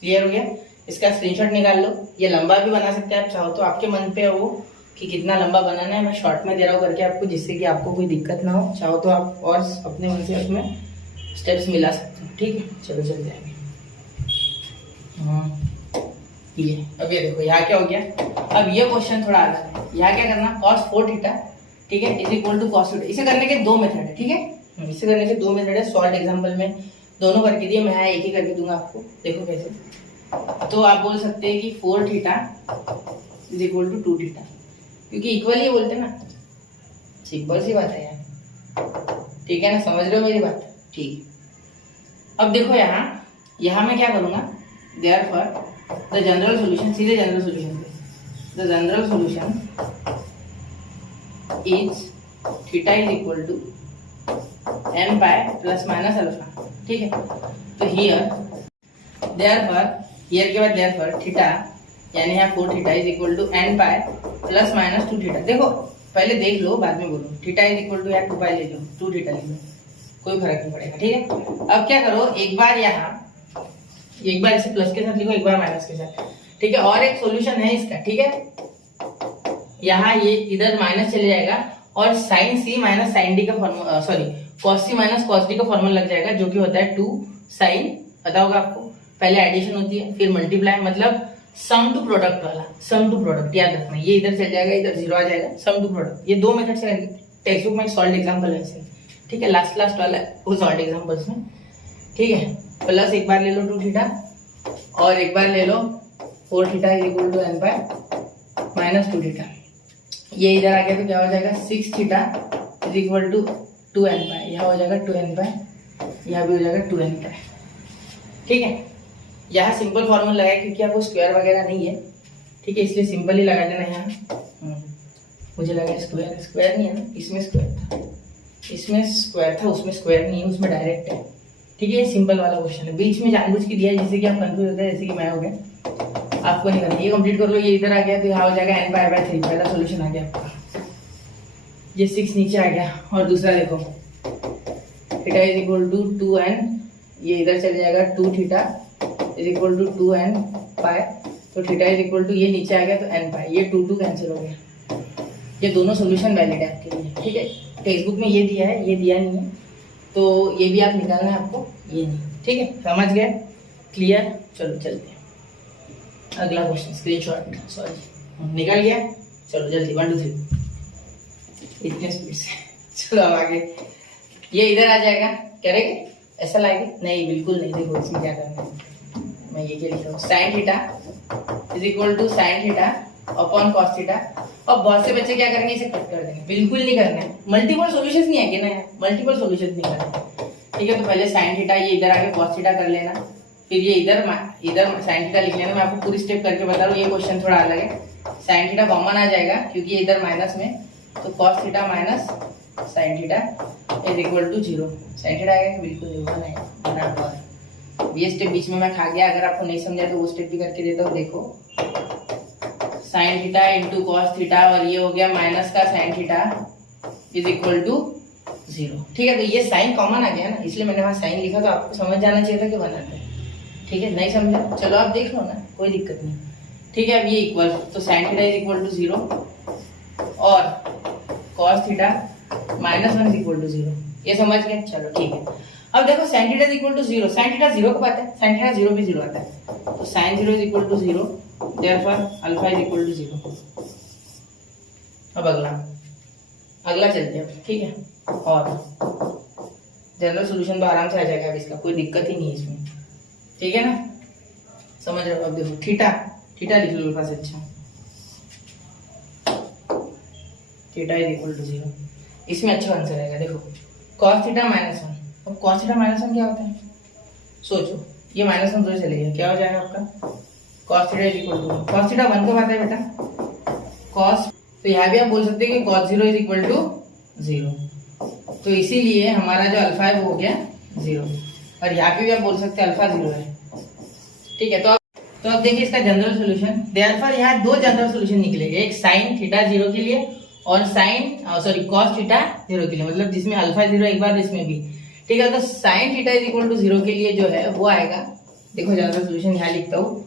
क्लियर हो गया। इसका स्क्रीनशॉट निकाल लो, ये लंबा भी बना सकते हैं आप चाहो तो, आपके मन पे है वो कि कितना लंबा बनाना है। मैं शॉर्ट में दे रहा हूँ करके आपको, जिससे कि आपको कोई दिक्कत ना हो। चाहो तो आप और अपने मन से उसमें स्टेप्स मिला सकते हो, ठीक है। चलो चल जाएंगे। ये अब ये देखो यहाँ क्या हो गया। अब ये क्वेश्चन थोड़ा अलग है, यहाँ क्या करना, cos 4 थीटा, ठीक है, is equal to cos theta. इसे करने के 2 मेथड है, ठीक है। इसे करने के 2 मेथड है। सॉल्व एग्जाम्पल में दोनों करके दिए, मैं एक ही करके दूंगा आपको, देखो कैसे। तो आप बोल सकते हैं कि 4 theta is equal to 2 theta, क्योंकि इक्वल ही बोलते हैं ना, सिंपल सी बात है यार, ठीक है ना, समझ रहे हो मेरी बात, ठीक। अब देखो यहाँ मैं क्या करूंगा, देयरफॉर द जनरल सॉल्यूशन, सीधे जनरल सॉल्यूशन पे, the general solution is theta is equal to n pi plus minus alpha, ठीक है। तो हियर के बाद देयरफॉर थीटा, यानी यहाँ 4 theta is equal to n pi plus minus 2 theta. देखो पहले देख लो बाद में बोलो, थीटा इज इक्वल टू यार 2 पाई ले लो, 2 थीटा ले लो, कोई फर्क नहीं पड़ेगा, ठीक है। अब क्या करो, एक बार इसे प्लस के साथ लिखो, एक बार माइनस के साथ, ठीक है। और एक सॉल्यूशन है इसका, ठीक है। यहाँ ये इधर माइनस चले जाएगा और साइन सी माइनस साइन डी का फॉर्मूला, सॉरी कॉस सी माइनस कॉस डी का फॉर्मूला लग जाएगा, जो कि होता है 2 साइन, पता होगा आपको। पहले एडिशन होती है, फिर मल्टीप्लाई, मतलब सम टू प्रोडक्ट वाला, सम टू प्रोडक्ट याद रखना। ये इधर चल जाएगा, इधर 0 आ जाएगा, सम टू प्रोडक्ट। ये 2 मेथड से टेक्स्ट बुक में एक सॉल्व एग्जाम्पल है ऐसे, ठीक है, लास्ट वाला वो सॉल्व एग्जाम्पल्स में, ठीक है। प्लस एक बार ले लो 2 थीटा और एक बार ले लो 4 theta is equal to n pi minus 2 theta. ये इधर आ गया तो क्या हो जाएगा, 6 theta is equal to 2n pi, यहाँ हो जाएगा 2n पाई, यहाँ भी हो जाएगा 2n पाई, ठीक है। यहाँ सिंपल फॉर्मूला है क्योंकि आपको स्क्वायर वगैरह नहीं है, ठीक है, इसलिए सिंपल ही लगा देना यहाँ। मुझे लगा स्क्वायर नहीं है ना, इसमें स्क्वायर था, उसमें स्क्वायर नहीं है, उसमें डायरेक्ट है, ठीक है। ये सिंपल वाला क्वेश्चन है, बीच में जानबूझ के दिया है जिससे कि आप कंफ्यूज होते हैं, जैसे कि मैं हो गया। आपको नहीं करना, ये कंप्लीट कर लो। ये इधर आ गया तो यहाँ हो जाएगा n पाई बाय 3, पहला सॉल्यूशन आ गया आपका। ये 6 नीचे आ गया और दूसरा देखो, theta is equal to 2n, ये इधर चल जाएगा 2 theta is equal to 2n pi, तो थीटा इज इक्वल टू ये नीचे आ गया तो n पाई, ये 2 कैंसिल हो गया। ये दोनों सॉल्यूशन वैलिड है आपके लिए, ठीक है। टेक्स्ट बुक में ये दिया है, ये दिया नहीं है, तो ये भी आप निकालना है आपको, ये नहीं, ठीक है, समझ गए, क्लियर। चलो चलते हैं अगला क्वेश्चन, स्क्रीनशॉट, सॉरी निकल गया, चलो जल्दी 1 2 3 इतने स्पीड से। चलो अब आगे, ये इधर आ जाएगा, करेंगे ऐसा लाएंगे, नहीं बिल्कुल नहीं। देखो इसमें क्या करना है, मैं ये क्या लिख रहा हूँ, sine theta is equal to sine theta upon cos theta. और बहुत से बच्चे क्या करेंगे, इसे कट कर देंगे, बिल्कुल नहीं करना है। मल्टीपल सॉल्यूशंस नहीं आएंगे ना, मल्टीपल सॉल्यूशंस नहीं करना, ठीक है। तो पहले साइन थीटा, ये इधर आके कॉस थीटा कर लेना, फिर ये इधर साइन थीटा लिख लेना। मैं आपको पूरी स्टेप करके बता रहा हूँ, ये क्वेश्चन थोड़ा अलग है। साइन थीटा कॉमन आ जाएगा क्योंकि ये इधर माइनस में, तो cos theta minus sine theta is equal to 0। Sine theta आएगा बिल्कुल नहीं, बना है बराबर। ये स्टेप बीच में मैं खा गया, अगर आपको नहीं समझा तो वो स्टेप भी करके देता हूँ। देखो sine theta into cos theta, और ये हो गया माइनस का sine theta is equal to 0, ठीक है। तो ये साइन कॉमन आ गया ना, इसलिए मैंने वहाँ साइन लिखा, तो आपको समझ जाना चाहिए था कि बनाते हैं, ठीक है। नहीं समझा, चलो आप देख लो ना, कोई दिक्कत नहीं, ठीक है। अब ये इक्वल, तो sine theta is equal to 0 और cos theta -1 is equal to 0। ये समझ गए? चलो ठीक है। अब देखो sin theta is equal to 0, sin theta 0 कब आता है? sin थीटा 0 भी 0 आता है, तो sin 0 is equal to 0, therefore alpha is equal to 0। अब अगला चलते हैं, ठीक है। और जनरल सॉल्यूशन तो आराम से आ जाएगा, अब इसका कोई दिक्कत ही नहीं है इसमें, ठीक है ना, समझ रहे हो? अब देखो थीटा लिख लो अल्फा से, अच्छा थीटा इज इक्वल टू 0, इसमें अच्छा आंसर आएगा। देखो cos थीटा -1, अब cos थीटा -1 क्या होता है? सोचो, ये -1 तो चलेगा, क्या हो जाएगा आपका? cos theta is equal to, cos theta 1 कब आता है बेटा? cos, तो यहाँ भी आप बोल सकते हैं कि cos 0 इज इक्वल टू 0, तो इसीलिए हमारा जो अल्फा है वो हो गया 0, और यहाँ पे भी आप बोल सकते हैं अल्फा 0 है, ठीक है। तो अब देखिए इसका जनरल सॉल्यूशन, देयरफॉर यहाँ दो जनरल सॉल्यूशन निकलेंगे, एक sin थीटा 0 के लिए और cos थीटा 0 के लिए, मतलब जिसमें अल्फा 0 एक बार इसमें भी, ठीक है। तो sin theta is equal to 0 के लिए जो है वो आएगा, देखो जनरल सॉल्यूशन यहाँ लिखता हूँ,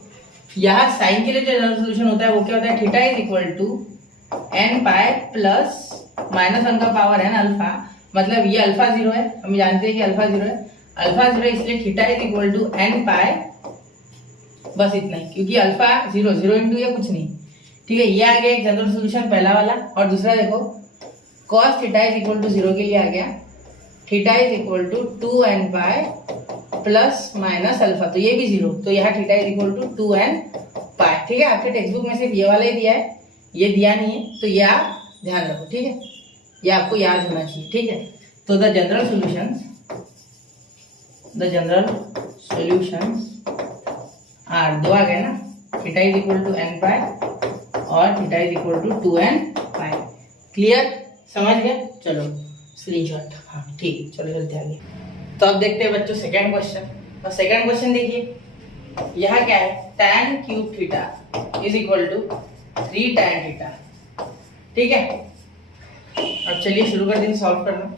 यहाँ sin के लिए जो जनरल सॉल्यूशन होता है वो क्या होता है? Theta is equal to n pi plus -1 का पावर n अल्फा, मतलब ये अल्फा 0 है, हम जानते हैं कि अल्फा 0 है, अल्फा 0 इसलिए theta is equal to n pi, बस इतना ही, क्योंकि अल्फा 0 इंटू ये कुछ नहीं, ठीक है। ये आ गया एक जनरल सॉल्यूशन पहला वाला, और दूसरा देखो cos theta is equal to 0 के लिए आ गया, theta is equal to 2n pi plus minus alpha, तो ये भी 0, तो यहाँ theta is equal to 2n pi, ठीक है। आपके टेक्स्ट बुक में सिर्फ ये वाला ही दिया है, ये दिया नहीं है, तो ये आप ध्यान रखो, ठीक है, ये आपको याद होना चाहिए, ठीक है। तो द जनरल सॉल्यूशंस आर, दो आ गए ना, theta is equal to n pi और theta is equal to 2n pi, clear, समझ गए? चलो स्क्रीनशॉट, हाँ ठीक, चलो चलते आगे। तो अब देखते हैं बच्चों सेकंड क्वेश्चन, और सेकंड क्वेश्चन देखिए, यहाँ क्या है? tan cube theta is equal to 3 tan theta, ठीक है। अब चलिए शुरू कर दें सॉल्व करना।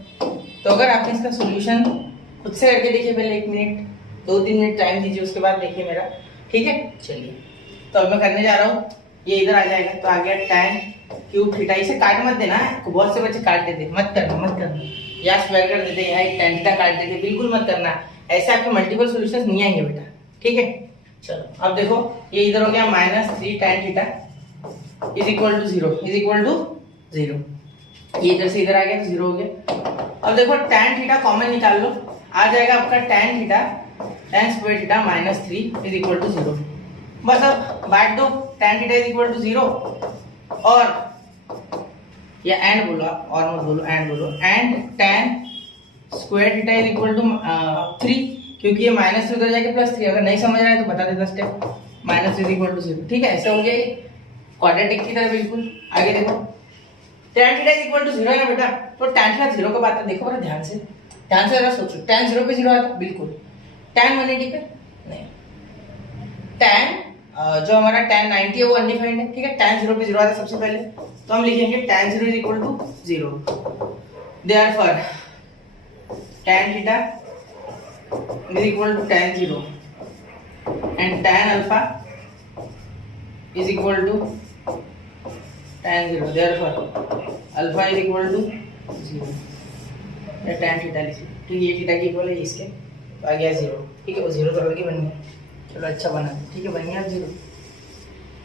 तो अगर आपने इसका सॉल्यूशन खुद से करके देखिए, पहले 1 मिनट 2-3 मिनट टाइम दीजिए, उसके बाद देखिए मेरा, ठीक है। चलिए तो अब मैं करने जा रहा हूँ, ये इधर आ जाएगा, तो आ गया tan क्यूब थीटा, इसे काट मत देना, बहुत से बच्चे काट देते, मत करना, या स्क्वायर कर देते, यहाँ एक tan थीटा काट देते, बिल्कुल मत करना, ऐसे आपके मल्टीपल सॉल्यूशंस नहीं आएंगे बेटा, ठीक है। चलो अब देखो, ये इधर हो गया -3 tan theta is equal to 0, ये इधर से इधर आ गया तो 0 हो गया। अब देखो tan थीटा कॉमन निकाल लो, आ जाएगा आपका tan theta tan square theta -3 is equal to 0, बस अब बांट दो, tan theta is equal to 0, और या एंड बोलो आप, और मत बोलो, एंड बोलो, and tan square theta is equal to 3, क्योंकि ये -3 उधर जाके +3, अगर नहीं समझ रहा है तो बता देता स्टेप, -3 इज इक्वल टू 0, ठीक है। ऐसा हो गया ये क्वाड्रेटिक की तरह बिल्कुल। आगे देखो tan theta is equal to 0 है ना बेटा, तो tan थीटा 0 कब आता है? देखो बड़ा ध्यान से जरा सोचो, tan 0 पे 0 आता है, बिल्कुल, tan 180 पे नहीं, tan जो हमारा tan 90 है वो अनडिफाइंड है, ठीक है। tan 0 पे 0 आता है सबसे पहले, तो हम लिखेंगे tan 0 is equal to 0, therefore tan theta is equal to tan 0 and tan alpha is equal to tan 0, therefore alpha is equal to 0, या tan थीटा लिखिए, ठीक है, ये थीटा की इक्वल है इसके, तो आ गया 0, ठीक है, वो 0 तो अलग ही बन गया, चलो अच्छा बना, ठीक है, बन गया 0,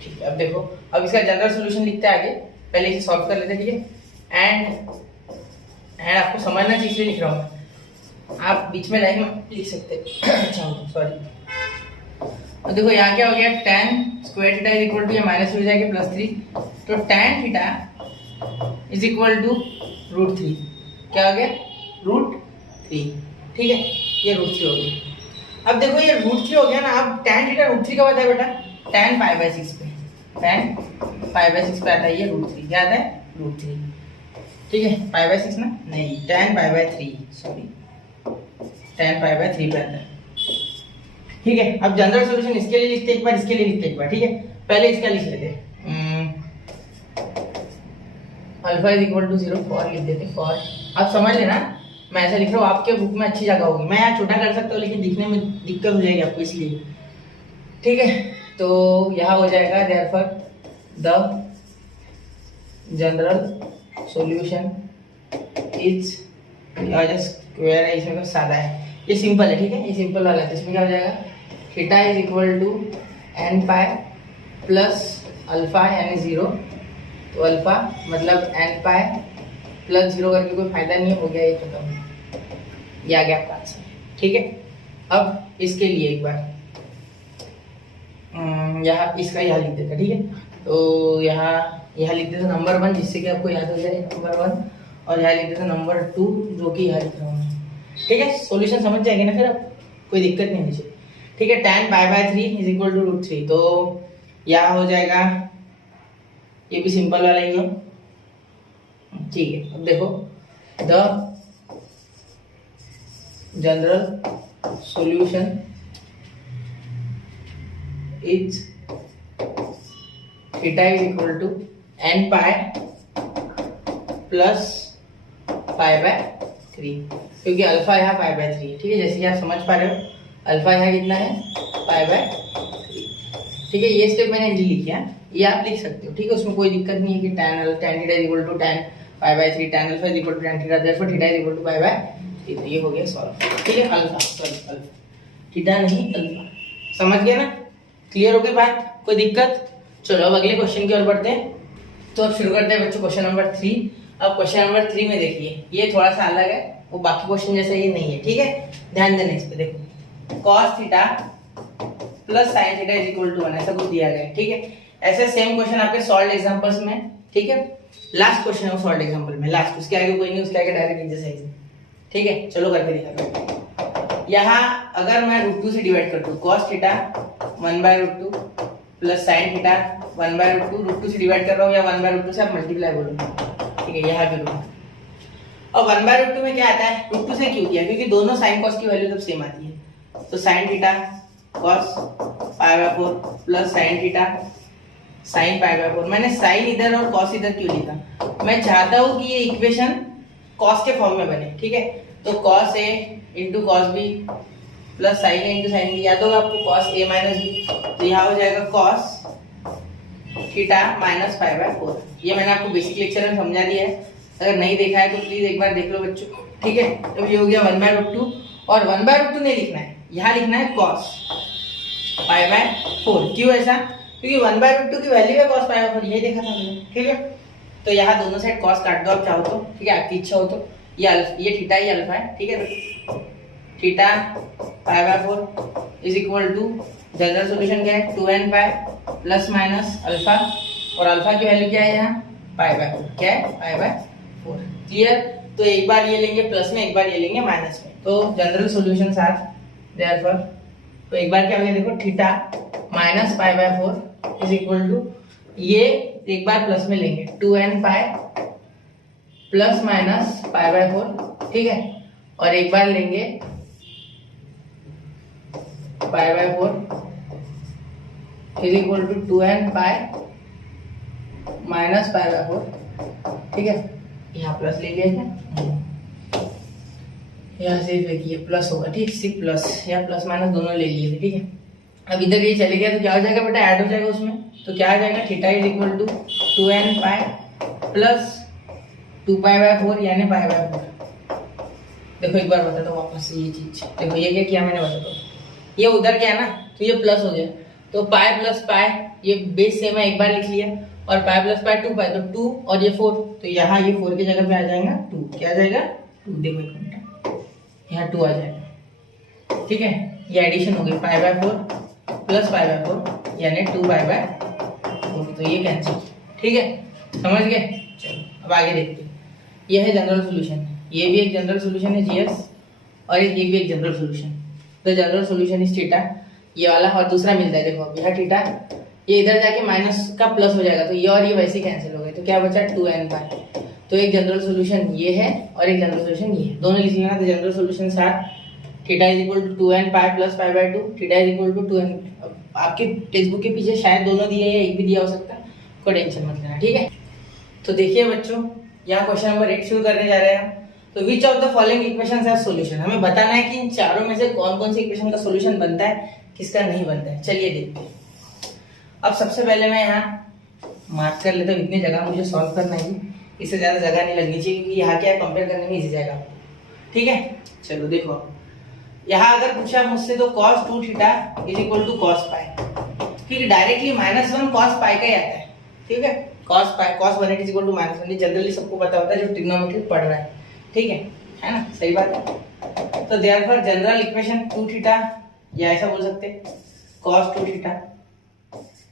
ठीक है। अब देखो, अब इसका जनरल सॉल्यूशन लिखते हैं आगे, पहले इसे सॉल्व कर लेते हैं, ठीक है। एंड आपको समझना चाहिए इसलिए लिख रहा हूँ, आप बीच में लाइन में लिख सकते हैं, अच्छा सॉरी। अब देखो यहाँ क्या हो गया, tan square theta is equal to, ये माइनस हो जाएगा +3, तो tan theta is equal to √3, क्या हो गया? √3, ठीक है, ये √3 हो गया। अब देखो ये √3 हो गया ना, अब tan थीटा √3 कब आता है बेटा? tan π/6 पे, tan π/6 पे आता है ये √3, क्या आता है? √3, ठीक है, π/6 ना, नहीं, tan π/3, सॉरी, tan π/3 पे आता है, ठीक है। अब जनरल सॉल्यूशन इसके लिए लिखते एक बार, इसके लिए लिखते एक बार, ठीक है। पहले इसका लिख लेते हैं, alpha is equal to 0, for लिख देते, फॉर, आप समझ लेना, मैं ऐसा लिख रहा हूँ, आपके बुक में अच्छी जगह होगी, मैं यहाँ छोटा कर सकता हूँ लेकिन दिखने में दिक्कत हो जाएगी आपको, इसलिए, ठीक है। तो यहाँ हो जाएगा therefore the general solution is square है, इसमें सादा है, ये सिंपल है, ठीक है, ये सिंपल वाला है। इसमें क्या हो जाएगा, theta is equal to n pi plus alpha यानी 0, तो अल्फा मतलब एन पाई प्लस 0 करके कोई फायदा नहीं हो गया, ये खत्म, ये आ गया आपका आंसर, ठीक है। अब इसके लिए एक बार यहाँ इसका यहाँ लिख देता, ठीक है, तो यहाँ लिख देता नंबर 1, जिससे कि आपको याद हो जाए नंबर 1, और यहाँ लिख देता नंबर 2, जो कि यहाँ लिख रहा हूँ, ठीक है। सॉल्यूशन समझ जाएंगे ना फिर, अब कोई दिक्कत नहीं मुझे, ठीक है। tan π/3 इज इक्वल टू √3, तो यहाँ हो जाएगा, ये भी सिंपल वाला ही है, ठीक है। अब देखो, the general solution is theta is equal to n pi plus π/3, क्योंकि अल्फा यहाँ π/3 है, ठीक है। जैसे कि आप समझ पा रहे हो, अल्फा यहाँ कितना है, π/3, ठीक है। ये स्टेप मैंने नहीं लिखा, ये आप लिख सकते हो, ठीक है, उसमें कोई दिक्कत नहीं है कि tan theta is equal to tan π/3, tan alpha is equal to tan theta, therefore theta is equal to π/3, तो ये हो गया सॉल्व, ठीक है। अल्फा थीटा नहीं अल्फा, समझ गए ना, क्लियर हो गई बात, कोई दिक्कत। चलो अब अगले क्वेश्चन की ओर बढ़ते हैं। तो अब शुरू करते हैं बच्चों क्वेश्चन नंबर 3। अब क्वेश्चन नंबर 3 में देखिए, ये थोड़ा सा अलग है, वो बाकी क्वेश्चन जैसा ये नहीं है, ठीक है, ध्यान देना इस पे। देखो, cos theta plus sin theta is equal to 1, ऐसा कुछ दिया गया है, ठीक है। ऐसे सेम क्वेश्चन आपके सॉल्व्ड एग्जांपल्स में, ठीक है, लास्ट क्वेश्चन है वो सॉल्व्ड एग्जांपल में, लास्ट, उसके आगे कोई नहीं, उसके आगे डायरेक्ट एक्सरसाइज है, ठीक है। चलो करके दिखाते। यहाँ अगर मैं √2 से डिवाइड कर दूं, cos theta 1/√2 plus sin theta 1/√2, √2 से डिवाइड कर रहा हूँ या 1/√2 से आप मल्टीप्लाई बोलो, ठीक है, यहाँ भी √2। अब 1/√2 में क्या आता है, √2 से क्यों किया, क्योंकि दोनों sin cos की वैल्यू तब सेम आती है, तो sin theta cos π/4 plus sin theta sin π/4। मैंने sin इधर और cos इधर क्यों लिखा, मैं चाहता हूँ कि ये इक्वेशन cos के फॉर्म में बने, ठीक है। तो cos a into cos b plus sin a into sin b, याद होगा आपको cos a माइनस b, तो यहाँ हो जाएगा cos थीटा माइनस π/4। ये मैंने आपको बेसिक लेक्चर में समझा दिया है, अगर नहीं देखा है तो प्लीज एक बार देख लो बच्चों, ठीक है। तो ये हो गया 1/√2, और 1/√2 नहीं लिखना है, यहाँ लिखना है cos π/4। क्यों ऐसा, क्योंकि 1/√2 की वैल्यू है cos π/4, ये देखा था हमने, ठीक है। तो यहाँ दोनों साइड cos काट दो आप चाहो तो, ठीक है, आपकी इच्छा हो तो। ये थीटा ही अल्फा है, ठीक है, theta π/4 is equal to, general solution क्या है, 2n pi plus minus alpha, और अल्फा की वैल्यू क्या है यहाँ π/4, क्या है π/4, क्लियर। तो एक बार ये लेंगे प्लस में, एक बार ये लेंगे माइनस में, तो जनरल सॉल्यूशन साथ देयरफॉर, तो एक बार क्या हो गया, देखो theta minus π/4 is equal to, ये एक बार प्लस में लेंगे 2n पाई प्लस माइनस π/4, ठीक है, और एक बार लेंगे π/4 is equal to 2n pi minus π/4, ठीक है। यहाँ प्लस ले लिया क्या, यहाँ से देखिए प्लस होगा, ठीक, सिर्फ प्लस, या प्लस माइनस दोनों ले लिए थे, ठीक है। अब इधर ये चले गया तो क्या हो जाएगा बेटा, ऐड हो जाएगा उसमें, तो क्या आ जाएगा, theta is equal to 2n pi plus 2π/4 यानी π/4। देखो एक बार बता दो वापस से ये चीज, देखो ये क्या किया मैंने, बता दो, ये उधर क्या है ना, तो ये प्लस हो गया, तो पाई प्लस पाई, ये बेस सेम है, एक बार लिख लिया, और पाई प्लस पाई 2 पाई, तो 2 और ये 4, तो यहाँ ये 4 की जगह पे आ जाएगा 2, क्या आ जाएगा 2, देखो एक मिनट, यहाँ 2 आ जाएगा, ठीक है। ये एडिशन हो गई, π/4 प्लस π/4 यानी 2π/4, तो ये कैंसिल, ठीक है, समझ गए। चलो अब आगे देखते हैं, ये है जनरल सॉल्यूशन, ये भी एक जनरल सॉल्यूशन है जीएस, और ये भी एक general solution. The general solution is theta, ये वाला, और दूसरा मिलता है, देखो अब यहाँ थीटा, ये इधर जाके माइनस का प्लस हो जाएगा, तो ये और ये वैसे कैंसिल हो गए, तो क्या बचा 2n पाई। तो एक जनरल सॉल्यूशन ये है और एक जनरल सॉल्यूशन ये है, दोनों लिख लेना। तो जनरल सॉल्यूशन साथ theta is equal to 2n pi plus π/2, theta is equal to 2n, आपके टेक्स्ट बुक के पीछे शायद दोनों दिए या एक भी दिया हो सकता है, कोई टेंशन मत लेना, ठीक है। तो देखिए बच्चों, यहाँ क्वेश्चन नंबर 8 शुरू करने जा रहे हैं हम। तो which of the following equations have solution, हमें बताना है कि इन चारों में से कौन कौन सी इक्वेशन का सॉल्यूशन बनता है, किसका नहीं बनता है। चलिए देखते हैं। अब सबसे पहले मैं यहाँ मार्क कर लेता हूँ, इतनी जगह मुझे सॉल्व करना है, इससे ज़्यादा जगह नहीं लगनी चाहिए क्योंकि यहाँ क्या है कंपेयर करने में इजी जाएगा। ठीक है, चलो देखो यहाँ अगर पूछा मुझसे तो cos 2 theta is equal to cos pi, क्योंकि डायरेक्टली -1 cos पाई का ही आता है। ठीक है, cos pi cos 180 is equal to -1, generally सबको पता होता है जो ट्रिग्नोमेट्री पढ़ रहा है। ठीक है ना, सही बात है। तो देयरफॉर जनरल इक्वेशन 2 थीटा या ऐसा बोल सकते हैं cos 2 theta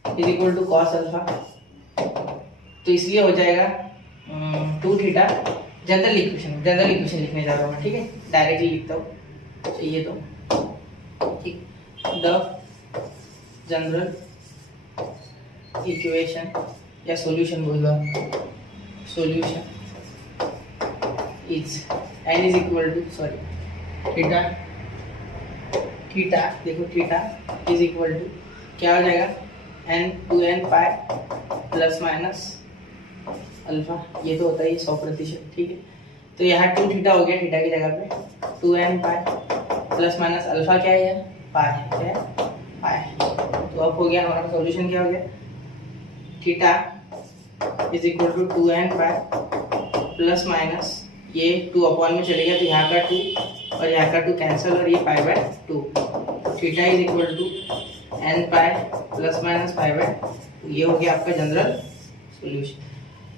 is equal to cos alpha, तो इसलिए हो जाएगा 2 थीटा जनरल इक्वेशन लिखने जा रहा हूँ मैं। ठीक है, डायरेक्टली लिखता हूँ, चाहिए तो ठीक, द जनरल इक्वेशन या सॉल्यूशन बोल दो, solution is n is equal to theta देखो थीटा इज इक्वल टू क्या हो जाएगा n 2n pi plus minus alpha, ये तो होता है 100%। ठीक है, तो यहाँ 2 थीटा हो गया, थीटा की जगह पे 2n pi plus minus alpha क्या है पाई है, क्या है पाई। तो अब हो गया हमारा सॉल्यूशन, क्या हो गया theta is equal to 2n pi plus minus ये 2 अपॉन में चलेगा तो यहाँ का 2 और यहाँ का 2 कैंसिल और ये pi by 2, theta is equal to n pi plus minus pi by 2। ये हो गया आपका जनरल सॉल्यूशन।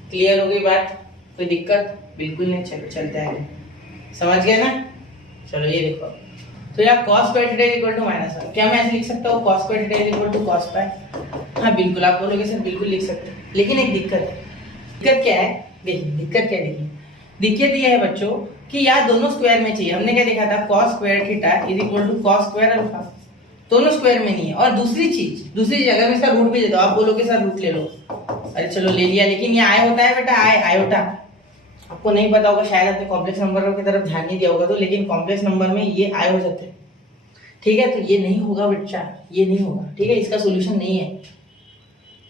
क्लियर हो गई बात, कोई दिक्कत बिल्कुल नहीं, चलो चलते हैं, समझ गए ना। चलो ये देखो, तो यहाँ cos pi theta equal to -1, क्या मैं ऐसे लिख सकता हूँ cos pi theta equal to cos pi? हाँ बिल्कुल, आप बोलोगे सर बिल्कुल लिख सकते हैं, लेकिन एक दिक्कत है। दिक्कत क्या है, देखिए दिक्कत क्या है, दिक्कत ये है बच्चों कि यहाँ दोनों स्क्वायर में चाहिए। हमने क्या देखा था cos square theta is equal to cos square alpha, दोनों स्क्वायर में नहीं है। और दूसरी चीज अगर मैं इसका रूट भी दे दूं, आप बोलोगे सर रूट ले लो, अरे चलो ले लिया, लेकिन ये आई होता है बेटा, आयोटा आपको नहीं पता होगा शायद, अपने कॉम्प्लेक्स नंबर की तरफ ध्यान नहीं दिया होगा तो, लेकिन कॉम्प्लेक्स नंबर में ये आई हो जाते हैं। ठीक है, तो ये नहीं होगा बच्चा, ये नहीं होगा। ठीक है, इसका सोल्यूशन नहीं है,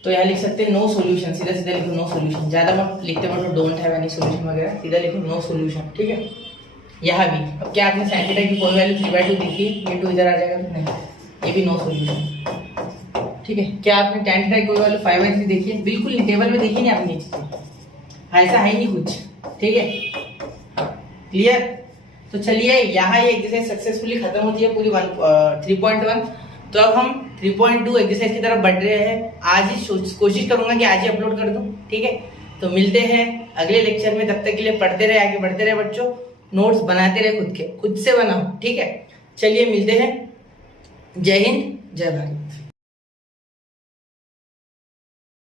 तो यहाँ लिख सकते हैं नो सोल्यूशन, सीधा सीधा लिखो नो सोल्यूशन, ज्यादा मत लिखते मत डोंट हैव एनी सोल्यूशन वगैरह, सीधा लिखो नो सोल्यूशन। ठीक है, यहाँ भी अब क्या आपने sin थीटा की कोई वैल्यू 3/2 देखी, ये 2 इधर आ जाएगा तो नहीं, ये भी नो सोल्यूशन। ठीक है, क्या आपने tan थीटा की कोई वैल्यू 5/3 देखी है? बिल्कुल नहीं, टेबल में देखी नहीं आपने ये चीजें, ऐसा है नहीं कुछ। ठीक है, क्लियर। तो चलिए यहाँ ये एक्सरसाइज सक्सेसफुली खत्म होती है पूरी 3.1। तो अब हम 3.2 एक्सरसाइज की तरफ बढ़ रहे हैं। आज ही कोशिश करूंगा कि आज ही अपलोड कर दूं। ठीक है, तो मिलते हैं अगले लेक्चर में, तब तक के लिए पढ़ते रहे, आगे बढ़ते रहे बच्चों, नोट्स बनाते रहे, खुद से बनाओ। ठीक है, चलिए मिलते हैं, जय हिंद जय भारत।